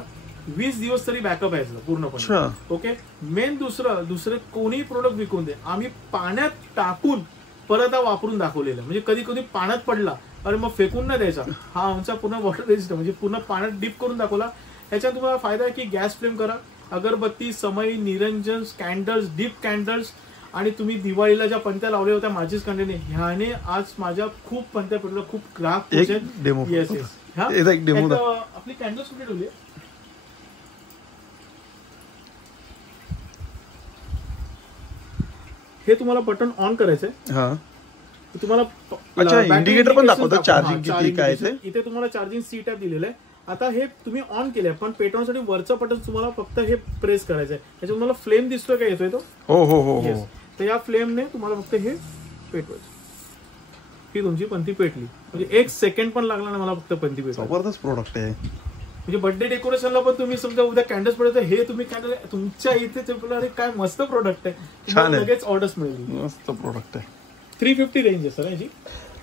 20 दिवस तरी बॅकअप आहे पूर्णपणे. ओके, मेन दुसरं कोणीही प्रोडक्ट विकून दे, आम्ही पाण्यात टाकून परत वापरून दाखवलेलं. म्हणजे कधी कधी पाण्यात पडला, अरे मग फेकून नाही द्यायचा. हा आमचा पूर्ण वॉटर रेजिस्टंट, म्हणजे पूर्ण पाण्यात डीप करून दाखवला. ह्याच्यात तुम्हाला फायदा आहे की गॅस फ्लेम करा, अगरबत्ती, समई, निरंजन, कॅन्डल्स, डीप कॅन्डल्स, आणि तुम्ही दिवाळीला ज्या पंत्या लावल्या होत्या माझीच कंटेने, ह्याने आज माझ्या खूप पंत्या पडल्या, खूप ग्राहक. येस, एक डेमो आपली कॅन्डल्स कुठे ठेवली. हे तुम्हाला बटन ऑन करायचंय. तुम्हाला इंडिकेटर पण दाखवतो चार्जिंग किती काय ते. इथे तुम्हाला चार्जिंग सी टॅप दिलेलं आहे. आता हे तुम्ही ऑन केलंय, पण पेटवण्यासाठी वरचं बटन तुम्हाला फक्त हे प्रेस करायचंय. त्याच्यात तुम्हाला फ्लेम दिसतोय का, येतोय तो. हो. तर या फ्लेमने तुम्हाला फक्त हे पेटवायचं. ही तुमची पंथी पेटली, म्हणजे 1 सेकंड पण लागला नाही मला फक्त पंथी पेटवायला. जबरदस्त प्रोडक्ट आहे. म्हणजे बर्थडे डेकोरेशनला पण तुम्ही समजा उद्या कॅन्डल्स पडत, हे तुम्ही कॅन्डल तुमच्या इथे अरे काय मस्त प्रोडक्ट आहे. तुम्हाला लगेच ऑर्डर्स मिळेल. मस्त प्रोडक्ट आहे. 350 रेंज आहे सर याची.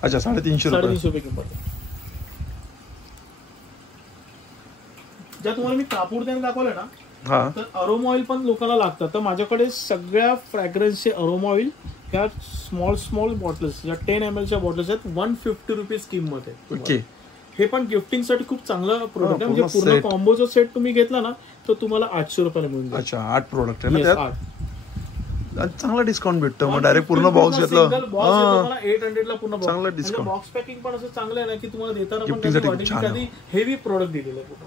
अच्छा, 350 रुपये किंमत. ज्या तुम्हाला मी कापूर त्याने दाखवलं ना, तर अरोमा ऑइल पण लोकांना लागतं. तर माझ्याकडे सगळ्या फ्रॅग्रन्सचे अरोमा ऑइल ह्या स्मॉल बॉटल्स, ज्या 10 ml बॉटल्स आहेत, 150 रुपीज किंमत आहे. ओके, हे पण गिफ्टिंग साठी खूप चांगलं प्रोडक्ट आहे. म्हणजे पूर्ण कॉम्बोचा सेट तुम्ही घेतला ना, तर तुम्हाला 800 रुपयाला मिळून जाईल. अच्छा, 8 प्रोडक्ट आहे ना, चांगला डिस्काउंट भेटतो. मग डायरेक्ट पूर्ण बॉक्स घेतलं, 800 ला पूर्ण चांगला डिस्काउंट. बॉक्स पॅकिंग पण असं चांगलं आहे ना की तुम्हाला देताना पण कधी हेवी प्रोडक्ट दिलेलं आहे पूर्ण.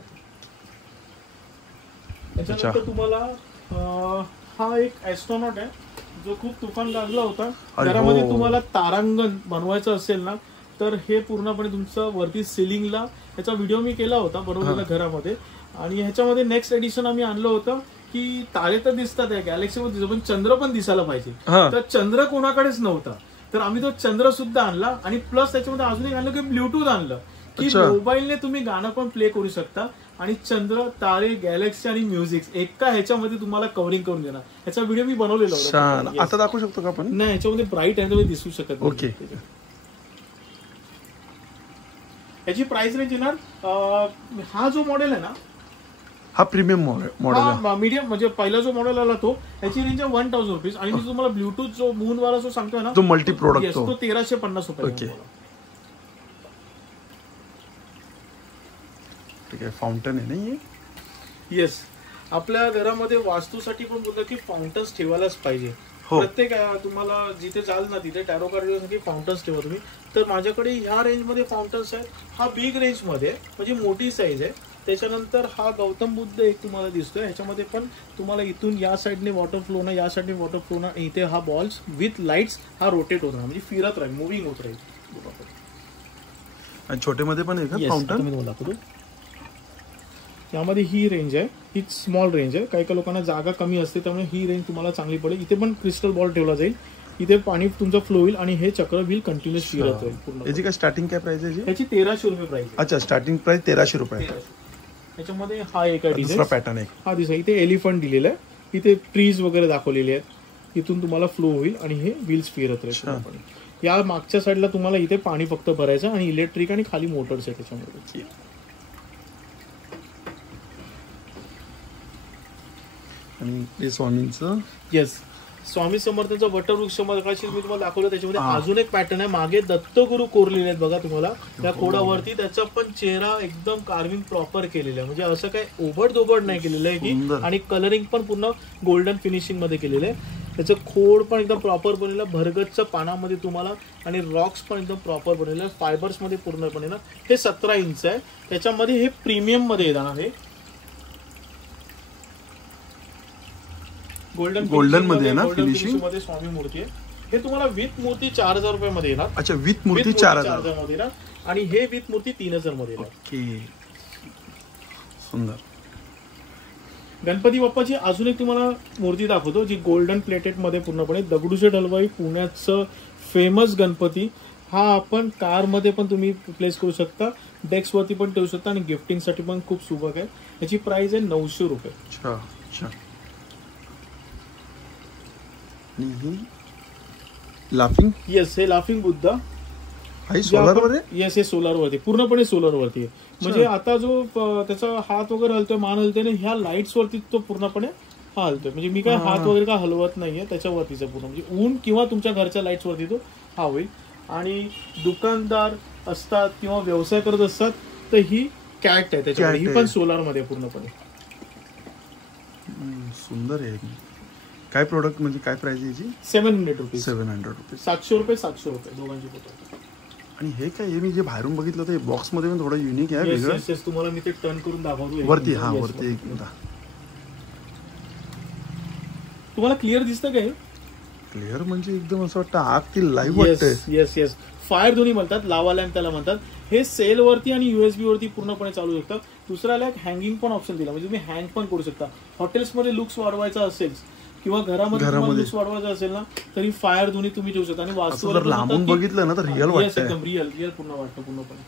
त्याच्यानंतर तुम्हाला हा एक ॲस्ट्रॉनॉट आहे, जो खूप तुफान गाजला होता. घरामध्ये तुम्हाला तारांगण बनवायचं असेल ना, तर हे पूर्णपणे तुमचं वरती सिलिंगला, याचा व्हिडिओ मी केला होता बरोबर घरामध्ये. आणि ह्याच्यामध्ये नेक्स्ट एडिशन आम्ही आणलं होतं की तारे तर दिसतात या गॅलेक्सीमध्ये दिसतात, पण चंद्र पण दिसायला पाहिजे. तर चंद्र कोणाकडेच नव्हता, तर आम्ही तो चंद्र सुद्धा आणला. आणि प्लस त्याच्यामध्ये अजून एक आणलं की ब्लूटूथ आणलं, की मोबाईलने तुम्ही गाणं पण प्ले करू शकता. आणि चंद्र, तारे, गॅलेक्सी आणि म्युझिक एका ह्याच्यामध्ये तुम्हाला कव्हरिंग करून देणार. ह्याचा व्हिडिओ मी बनवलेला होता. आता दाखवू शकतो का आपण? नाही, ह्याच्यामध्ये ब्राईट आहे, तुम्ही दिसू शकत. ओके, याची प्राइस रेंज येणार, हा जो मॉडेल आहे ना, हा प्रीमियम मॉडेल आहे. मीडियम म्हणजे पहिला जो मॉडेल आला तो, याची रेंज आहे 1000 रुपीज. आणि मी तुम्हाला ब्लूटूथ जो मून वाला जो सांगतोय ना, तो मल्टी प्रोडक्ट, तो 1350 रुपये. ओके, ठीक आहे. फाउंटन आहे ना, येस. आपल्या घरामध्ये वास्तूसाठी पण बोलतो की फाउंटन्स ठेवायलाच पाहिजे. प्रत्येक तुम्हाला जिथे जाल ना, तिथे टॅरो कार्ड फाउंटन्स ठेवा तुम्ही. तर माझ्याकडे ह्या रेंजमध्ये फाउंटन्स आहेत. हा बिग रेंज मध्ये, म्हणजे मोठी साईज आहे. त्याच्यानंतर हा गौतम बुद्ध एक तुम्हाला दिसतोय, ह्याच्यामध्ये पण तुम्हाला इथून या साईडने वॉटर फ्लो ना, या साईडने वॉटर फ्लो ना, इथे हा बॉल्स विथ लाईट्स हा रोटेट होत राहील, म्हणजे फिरत राहील, मुव्हिंग होत राहील. आणि छोटे मध्ये पण आहे का फाउंटन? मी दाखवतो. यामध्ये ही रेंज आहे, ही स्मॉल रेंज आहे. काही काही लोकांना जागा कमी असते, त्यामुळे ही रेंज तुम्हाला चांगली पडेल. इथे पण क्रिस्टल बॉल ठेवला जाईल, इथे पाणी तुमचं फ्लो होईल आणि हे चक्र व्हील कंटिन्युअस फिरत राहील पूर्ण. याची काय स्टार्टिंग काय प्राइस आहे? याची 1300 रुपये प्राइस. अच्छा, स्टार्टिंग प्राइस 1300 रुपये. त्याच्यामध्ये हा एक आहे दुसरा पॅटर्न आहे. हा दिसा, इथे एलिफंट दिलेला आहे, इथे ट्रीज वगैरे दाखवलेले आहेत. इथून तुम्हाला फ्लो होईल आणि हे व्हील्स फिरत राहील. या मागच्या साईडला तुम्हाला इथे पाणी फक्त भरायचं आणि इलेक्ट्रिक आणि खाली मोटर्स आहे त्याच्यामध्ये. आणि हे स्वामींचं येस, स्वामी समर्थांचा वटवृक्ष मगाशी मी तुम्हाला दाखवलं. त्याच्यामध्ये अजून एक पॅटर्न आहे, मागे दत्तगुरु कोरलेले आहेत बघा तुम्हाला त्या खोडावरती. त्याचा पण चेहरा एकदम कार्विंग प्रॉपर केलेला आहे, म्हणजे असं काही ओबड नाही केलेलं आहे की. आणि कलरिंग पण पूर्ण गोल्डन फिनिशिंग मध्ये केलेलं आहे. त्याचं खोड पण एकदम प्रॉपर बनलेलं, भरगतच्या पानामध्ये तुम्हाला, आणि रॉक्स पण एकदम प्रॉपर बनलेलं, फायबर्स मध्ये पूर्णपणे ना. हे 17 इंच आहे. त्याच्यामध्ये हे प्रीमियम मध्ये येणार आहे, गोल्डन मध्ये ना फिनिशिंग मध्ये स्वामी मूर्ती आहे. हे तुम्हाला विथ मूर्ती 4000 रुपये मध्ये येणार. अच्छा, विथ मूर्ती 4000 मध्ये येणार. आणि हे विथ मूर्ती 3000 मध्ये येणार. ओके, सुंदर. गणपती बाप्पाची अजून एक तुम्हाला मूर्ती दाखवतो, जी गोल्डन प्लेटेड मध्ये पूर्णपणे. दगडूशेठ हलवाई पुण्याचं फेमस गणपती. हा आपण कार मध्ये पण तुम्ही प्लेस करू शकता, डेस्क वरती पण ठेवू शकता, आणि गिफ्टिंग साठी पण खूप सुबक आहे. याची प्राइस आहे 900 रुपये. अच्छा अच्छा. लाफिंग, येस, हे लाफिंग बुद्धा. सोलार वर आहे. येस, हे सोलार वरती, पूर्णपणे सोलार वरती आहे. म्हणजे आता जो त्याचा हात वगैरे हलतोय, मान हलतोय ना, ह्या लाईट्स वरती तो पूर्णपणे हा हलतोय. म्हणजे मी काय हात वगैरे का हलवत नाहीये, त्याच्यावरतीच पूर्ण, म्हणजे ऊन किंवा तुमच्या घरच्या लाईट्स वरती तो हा होईल. आणि दुकानदार असतात किंवा व्यवसाय करत असतात, तर ही कॅट आहे त्याच्यामध्ये, ही पण सोलार मध्ये पूर्णपणे. सुंदर आहे. काय प्रोडक्ट म्हणजे काय प्राइस याची? 700 रुपीज. 700 रुपीज. 700 रुपये 700 रुपये दोघांची फोटो. आणि हे काय, मी जे बाहेरून बघितलं ते बॉक्स मध्ये पण थोडं युनिक आहे, वेगळं. येस, तुम्हाला मी ते टर्न करून दाखवतो वरती. हा, वरती एकदा तुम्हाला क्लिअर दिसतं का? हे क्लिअर म्हणजे एकदम असं वाटतं आग ती लाईव्ह वाटते. येस, फायर दोन्ही म्हणतात, लावा लॅम्प त्याला म्हणतात. हे सेल वरती आणि USB वरती पूर्णपणे चालू शकतं. दुसऱ्याला एक हँगिंग पण ऑप्शन दिला, म्हणजे तुम्ही हँग पण करू शकता. हॉटेल्स मध्ये लुक्स वाढवायचा असेल किंवा घरामध्ये लुक्स वाढवायचा असेल ना, तरी फायर दोन्ही तुम्ही ठेवू शकता. आणि वास्तू जर लांबून बघितलं ना तर रिअल वाटतं, एकदम रिअल पूर्ण वाटतं पूर्णपणे.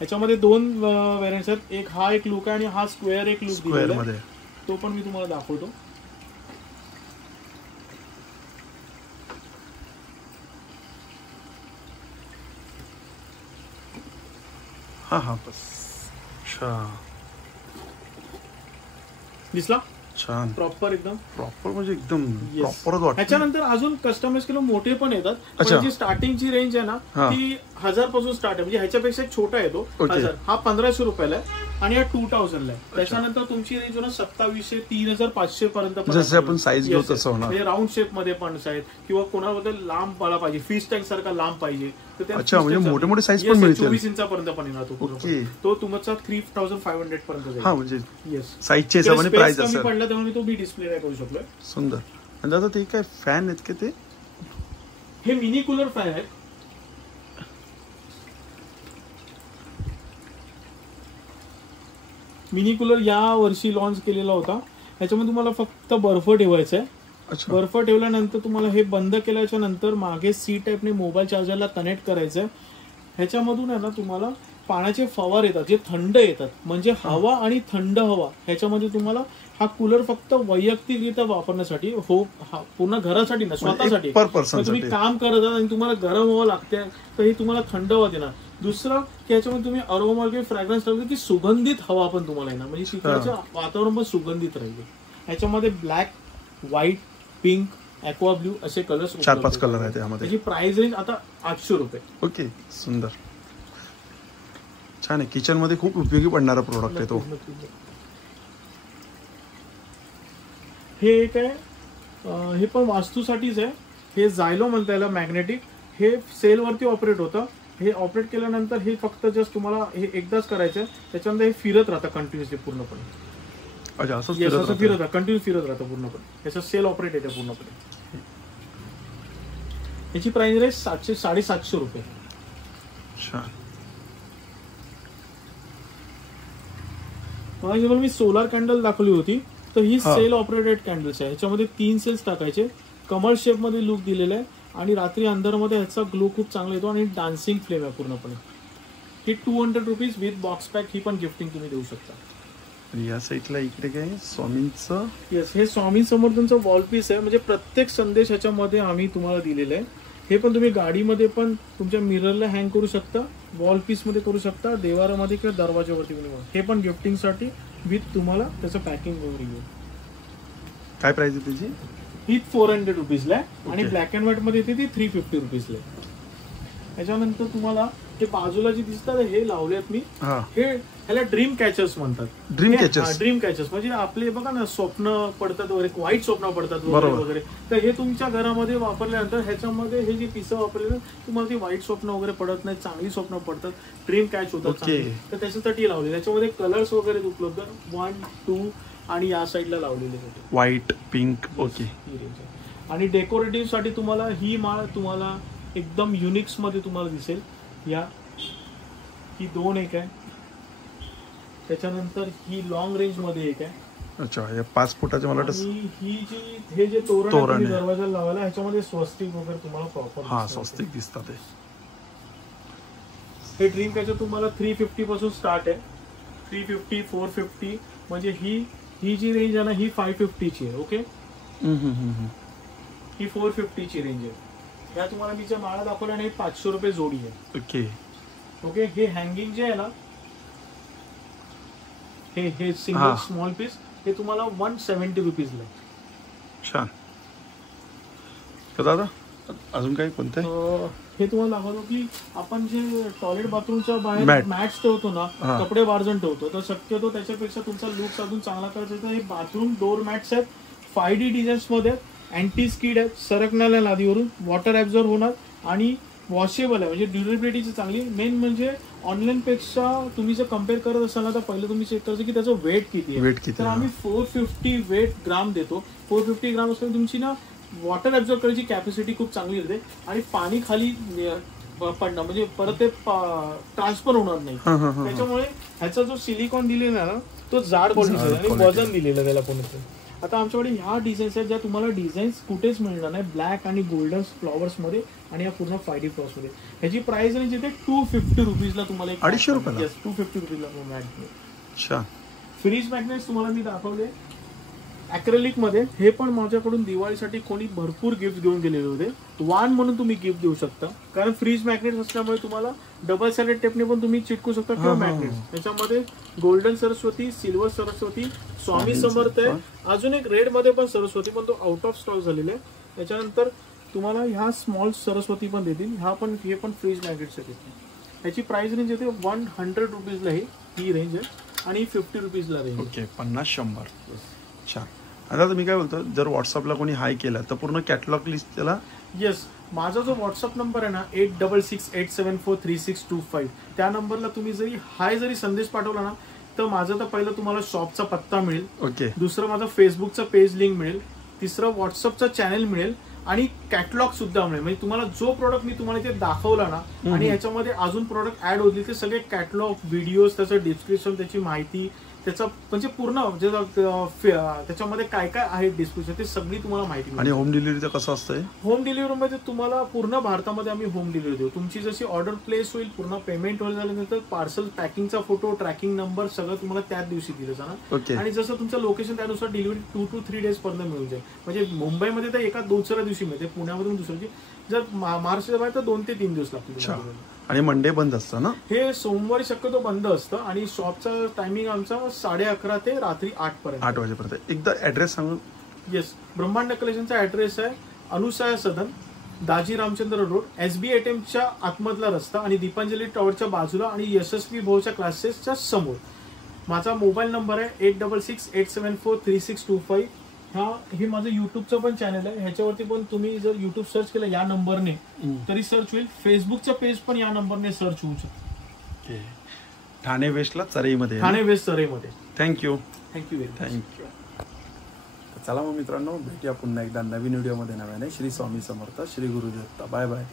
याच्यामध्ये 2 व्हेरियंट्स आहेत. एक हा एक लुक आहे, आणि हा स्क्वेअर एक लुक दिलेला आहे, तो पण मी तुम्हाला दाखवतो. हा बस. अच्छा, दिसला? छान, प्रॉपर एकदम प्रॉपर, म्हणजे एकदम प्रॉपरच वाटतं. त्याच्यानंतर अजून कस्टमाइज केलं मोठे पण येतात, पण जी स्टार्टिंगची रेंज आहे ना ती 1000 पासून स्टार्ट आहे. म्हणजे ह्याच्यापेक्षा एक छोटा येतो 1000, हा 1500 रुपयाला आहे, आणि हा 2000 ला आहे. त्याच्यानंतर तुमची रेंज होणार 2700 3500 पर्यंत. जसे आपण साईज घेऊ तसं होणार. म्हणजे राऊंड शेप मध्ये पण आहेत, किंवा कोणाबद्दल लांब मला पाहिजे, फिश टँक सारखा लांब पाहिजे, अच्छा, म्हणजे मोठे मोठे साईज पण मिळतील. 24 इंचापर्यंत पण येणार तो तुमचा 3500 पर्यंत जाईल. हा, म्हणजे येस, साईजच्या हिशोबाने प्राइस असेल. पडला त्यामुळे तो मी डिस्प्ले नाही करू शकलोय. सुंदर. आणि दादा ते काय फॅन आहेत का? ते हे मिनी कूलर फॅन आहे. मिनी कूलर या वर्षी लॉन्च केलेला होता. ह्याच्यामध्ये तुम्हाला फक्त बर्फ ठेवायचा आहे. बर्फ ठेवल्यानंतर तुम्हाला हे बंद केल्याच्या नंतर मागे सी टाईपने मोबाईल चार्जरला कनेक्ट करायचं आहे. ह्याच्यामधून आहे ना तुम्हाला पाण्याचे फवार येतात, जे थंड येतात, म्हणजे हवा आणि थंड हवा. ह्याच्यामध्ये तुम्हाला हा कूलर फक्त वैयक्तिकरित्या वापरण्यासाठी, पूर्ण घरासाठी ना, स्वतःसाठी. तुम्ही काम करत आहात आणि तुम्हाला गरम हवा लागते, तर हे तुम्हाला थंड हवा देणार. दुसरं की ह्याच्यामध्ये तुम्ही अरोमा किंवा फ्रॅग्रन्स टाकलं की सुगंधित हवा पण तुम्हाला येणार, म्हणजे तिकडचं वातावरण पण सुगंधित राहील. ह्याच्यामध्ये black, white, pink, aqua blue असे कलर्स, 4-5 कलर आहेत त्यामध्ये. त्याची प्राइस रेंज आता 800 रुपये. ओके, सुंदर, छान आहे. किचन मध्ये खूप उपयोगी पडणारा प्रोडक्ट आहे तो. हे एक आहे, हे पण वास्तूसाठीच आहे. हे झायलो म्हणता याला, मॅग्नेटिक. हे सेल वरती ऑपरेट होतं. हे ऑपरेट केल्यानंतर हे फक्त जस्ट तुम्हाला हे एकदाच करायचं आहे. त्याच्यानंतर हे फिरत राहतं कंटिन्युअसली पूर्णपणे. अच्छा, असं फिरत राहतं, कंटिन्यू फिरत राहतं पूर्णपणे. याचं सेल ऑपरेट येते पूर्णपणे. याची प्राइस आहे 700-750 रुपये. मी सोलार कॅन्डल दाखवली होती, तर ही सेल ऑपरेटेड कॅन्डल्स आहे. ह्याच्यामध्ये 3 सेल्स टाकायचे, कमळ शेप मध्ये लुक दिलेला आहे, आणि रात्री अंधारमध्ये ह्याचा ग्लो खूप चांगला येतो, आणि डान्सिंग फ्लेम आहे पूर्णपणे. ही 200 रुपीज विथ बॉक्स पॅक. ही पण गिफ्टिंग तुम्ही देऊ शकता. या साईडला इकडे काय स्वामींचं, येस, हे स्वामी समर्थांचं वॉल पीस आहे. म्हणजे प्रत्येक संदेश ह्याच्यामध्ये आम्ही तुम्हाला दिलेला आहे. हे पण तुम्ही गाडीमध्ये पण तुमच्या मिररला हँग करू शकता, वॉल पीस मध्ये करू शकता, देवारामध्ये किंवा दरवाजावरती पण. हे पण गिफ्टिंग साठी विथ तुम्हाला त्याचं पॅकिंग वगैरे येईल. काय प्राइस आहे त्याची? ही 400 रुपीजला आहे आणि Okay. ब्लॅक अँड व्हाईट मध्ये येते ती 350 रुपीजला आहे. त्याच्यानंतर तुम्हाला हे बाजूला जे दिसतात हे लावलेत मी, हा, हे ह्याला ड्रीम कॅचर्स म्हणतात. Dream catchers. ड्रीम कॅचर्स म्हणजे आपले बघा ना स्वप्न पडतात वगैरे, वाईट स्वप्न पडतात वगैरे बरोबर. वगैरे, तर हे तुमच्या घरामध्ये वापरल्यानंतर ह्याच्यामध्ये हे जे पिसं वापरले ना तुम्हाला ते वाईट स्वप्न वगैरे पडत नाही, चांगली स्वप्न पडतात, ड्रीम कॅच होतात Okay. चांगली. तर त्याच्यासाठी लावले. त्याच्यामध्ये कलर्स वगैरे उपलब्ध 1, 2 आणि या साईडला लावलेले होते व्हाईट, पिंक. ओके. ही रेंज आहे. आणि डेकोरेटिव्ह साठी तुम्हाला ही माळ तुम्हाला एकदम युनिक्स मध्ये तुम्हाला दिसेल. ही 2 एक आहे, त्याच्यानंतर ही लॉंग रेंज मध्ये एक आहे, अच्छा, हे 5 फुटाचे मला वाटतं. आणि ही जी हे जे तोरण तोरण आहे आहे. दरवाजाला लावायला ह्याच्यामध्ये स्वस्तिक वगैरे तुम्हाला प्रॉपर. हा, स्वस्तिक दिसतात ते. हे ड्रीम कॅचर तुम्हाला 350 पासून स्टार्ट आहे. 350, 450 म्हणजे ही जी रेंज आहे ना ही 550 ची आहे. ओके, ही 450 ची रेंज आहे. ह्या तुम्हाला मी ज्या माळा दाखवल्या नाही 500 रुपये जोडी आहे. ओके. ओके, हे हँगिंग जे आहे ना हे सिंगल हा. स्मॉल पीस हे तुम्हाला 170 रुपीजला आहे. छान. तर दादा अजून काही कोणते? हे तुम्हाला दाखवतो की आपण जे टॉयलेट बाथरूमच्या बाहेर Mat. मॅट्स ठेवतो ना, हा. कपडे वारजण ठेवतो, तर शक्यतो त्याच्यापेक्षा तुमचा लुक अजून चांगला करायचा आहे तर हे बाथरूम डोर मॅट्स आहेत. 5D डिझाईन्स मध्ये अँटी स्किड आहेत, सरकणाऱ्या लादीवरून, वॉटर ऍब्झॉर्ब होणार आणि वॉशेबल आहे, म्हणजे ड्युरेबिलिटीची चांगली. मेन म्हणजे ऑनलाईन पेक्षा तुम्ही जर कम्पेअर करत असाल ना तर पहिलं तुम्ही चेक करायचं की त्याचं वेट किती Weight आहे. किती तर आहे, आम्ही 450 वेट ग्राम देतो. 450 ग्राम असल्यामुळे तुमची ना वॉटर ऍब्झॉर्ब करायची कॅपॅसिटी खूप चांगली येते आणि पाणी खाली पडणं म्हणजे परत ते ट्रान्सफर होणार नाही. हा, हा, हा. त्याच्यामुळे ह्याचा जो सिलिकॉन दिलेला ना तो जाड क्वालिटीचा आहे आणि quality. वजन दिलेलं त्याला पण. आता आमच्याकडे ह्या डिझाईन्स आहेत ज्या तुम्हाला डिझाईन्स कुठेच मिळणार नाही, ब्लॅक आणि गोल्डन फ्लॉवर्स मध्ये आणि या पूर्ण 5D फ्लॉवर्स मध्ये. ह्याची प्राइस रेंज येते 250 रुपीजला तुम्हाला. 250 रुपयाला? येस, 250 रुपीजला मॅग्नेट. छान. फ्रीज मॅग्नेट्स तुम्हाला मी दाखवले अॅक्रेलिक मध्ये. हे पण माझ्याकडून दिवाळीसाठी कोणी भरपूर गिफ्ट घेऊन गेलेले होते. वान म्हणून तुम्ही गिफ्ट देऊ शकता, कारण फ्रीज मॅग्नेट्स असल्यामुळे तुम्हाला डबल साइडेड टेपने पण तुम्ही चिटकू शकता किंवा हा, हा, हा. मॅग्नेट्स. त्याच्यामध्ये गोल्डन सरस्वती, सिल्वर सरस्वती, स्वामी समर्थ आहे, अजून एक रेड मध्ये पण सरस्वती, पण तो आउट ऑफ स्टॉक झालेला आहे. त्याच्यानंतर तुम्हाला ह्या स्मॉल सरस्वती पण देतील. हे पण फ्रीज मॅग्नेट्स आहेत. ह्याची प्राइस रेंज येते 100 रुपीजला ही रेंज आहे आणि 50 रुपीजला रेंज. ओके, 50-100. छान. आता मी काय बोलतो, जर व्हॉट्सअपला कोणी हाय केला तर पूर्ण कॅटलॉग लिस्ट त्याला. येस, माझा जो व्हॉट्सअप नंबर आहे ना 8668743625 त्या नंबरला तुम्ही जरी संदेश पाठवला ना तर माझं तर पहिलं तुम्हाला शॉपचा पत्ता मिळेल. ओके. दुसरं माझं फेसबुकचं पेज लिंक मिळेल. तिसरं व्हॉट्सअपचं चॅनल मिळेल आणि कॅटलॉग सुद्धा मिळेल. म्हणजे तुम्हाला जो प्रोडक्ट मी तुम्हाला इथे दाखवला ना आणि याच्यामध्ये अजून प्रोडक्ट ऍड होतील ते सगळे कॅटलॉग, व्हिडिओज, त्याचं डिस्क्रिप्शन, त्याची माहिती, त्याचं म्हणजे पूर्ण त्याच्यामध्ये काय काय आहे डिस्क्रिप्शन ते सगळी तुम्हाला माहिती मिळेल. आणि होम डिलिव्हरीचं कसं असतंय? होम डिलिव्हरीमध्ये तुम्हाला पूर्ण भारतामध्ये आम्ही होम डिलिव्हरी देऊ. तुमची जशी ऑर्डर प्लेस होईल, पूर्ण पेमेंट होईल झाल्यानंतर पार्सल पॅकिंगचा फोटो, ट्रॅकिंग नंबर सगळं तुम्हाला त्याच दिवशी दिलं जाणार. ओके. आणि जसं तुमचं लोकेशन त्यानुसार डिलिव्हरी 2 to 3 डेज पर्यंत मिळून जाईल. म्हणजे मुंबईमध्ये तर एका दुसऱ्या दिवशी मिळते, पुण्यामधून दुसऱ्या दिवशी, जर महाराष्ट्राच्या बाहेर तर 2 ते 3 दिवस लागतील. आणि मंडे बंद असतं ना? हे सोमवारी शक्यतो बंद असतं आणि शॉपचा टायमिंग आमचा 11:30 ते रात्री 8 पर्यंत. 8 वाजेपर्यंत. एकदा ऍड्रेस सांगू? येस, ब्रह्मांड कलेक्शनचा ऍड्रेस आहे अनुसाया सदन, दाजी रामचंद्र रोड, SBI ATMच्या आतमधला रस्ता आणि दीपांजली टॉवरच्या बाजूला आणि यशस्वी भाऊच्या क्लासेसच्या समोर. माझा मोबाईल नंबर आहे 8668743625. हे माझं युट्यूबचं पण चॅनल आहे. ह्याच्यावरती पण तुम्ही जर युट्यूब सर्च केलं या नंबरने तरी सर्च होईल. फेसबुकचं पेज पण या नंबरने सर्च होऊ शकतं. ठाणे वेस्टला चरईमध्ये. ठाणे वेस्ट चरईमध्ये. Thank you very much. थँक्यू. चला मग मित्रांनो, भेटूया पुन्हा एकदा नवीन व्हिडिओमध्ये नव्याने. श्री स्वामी समर्थ, श्री गुरुदेव. Bye bye.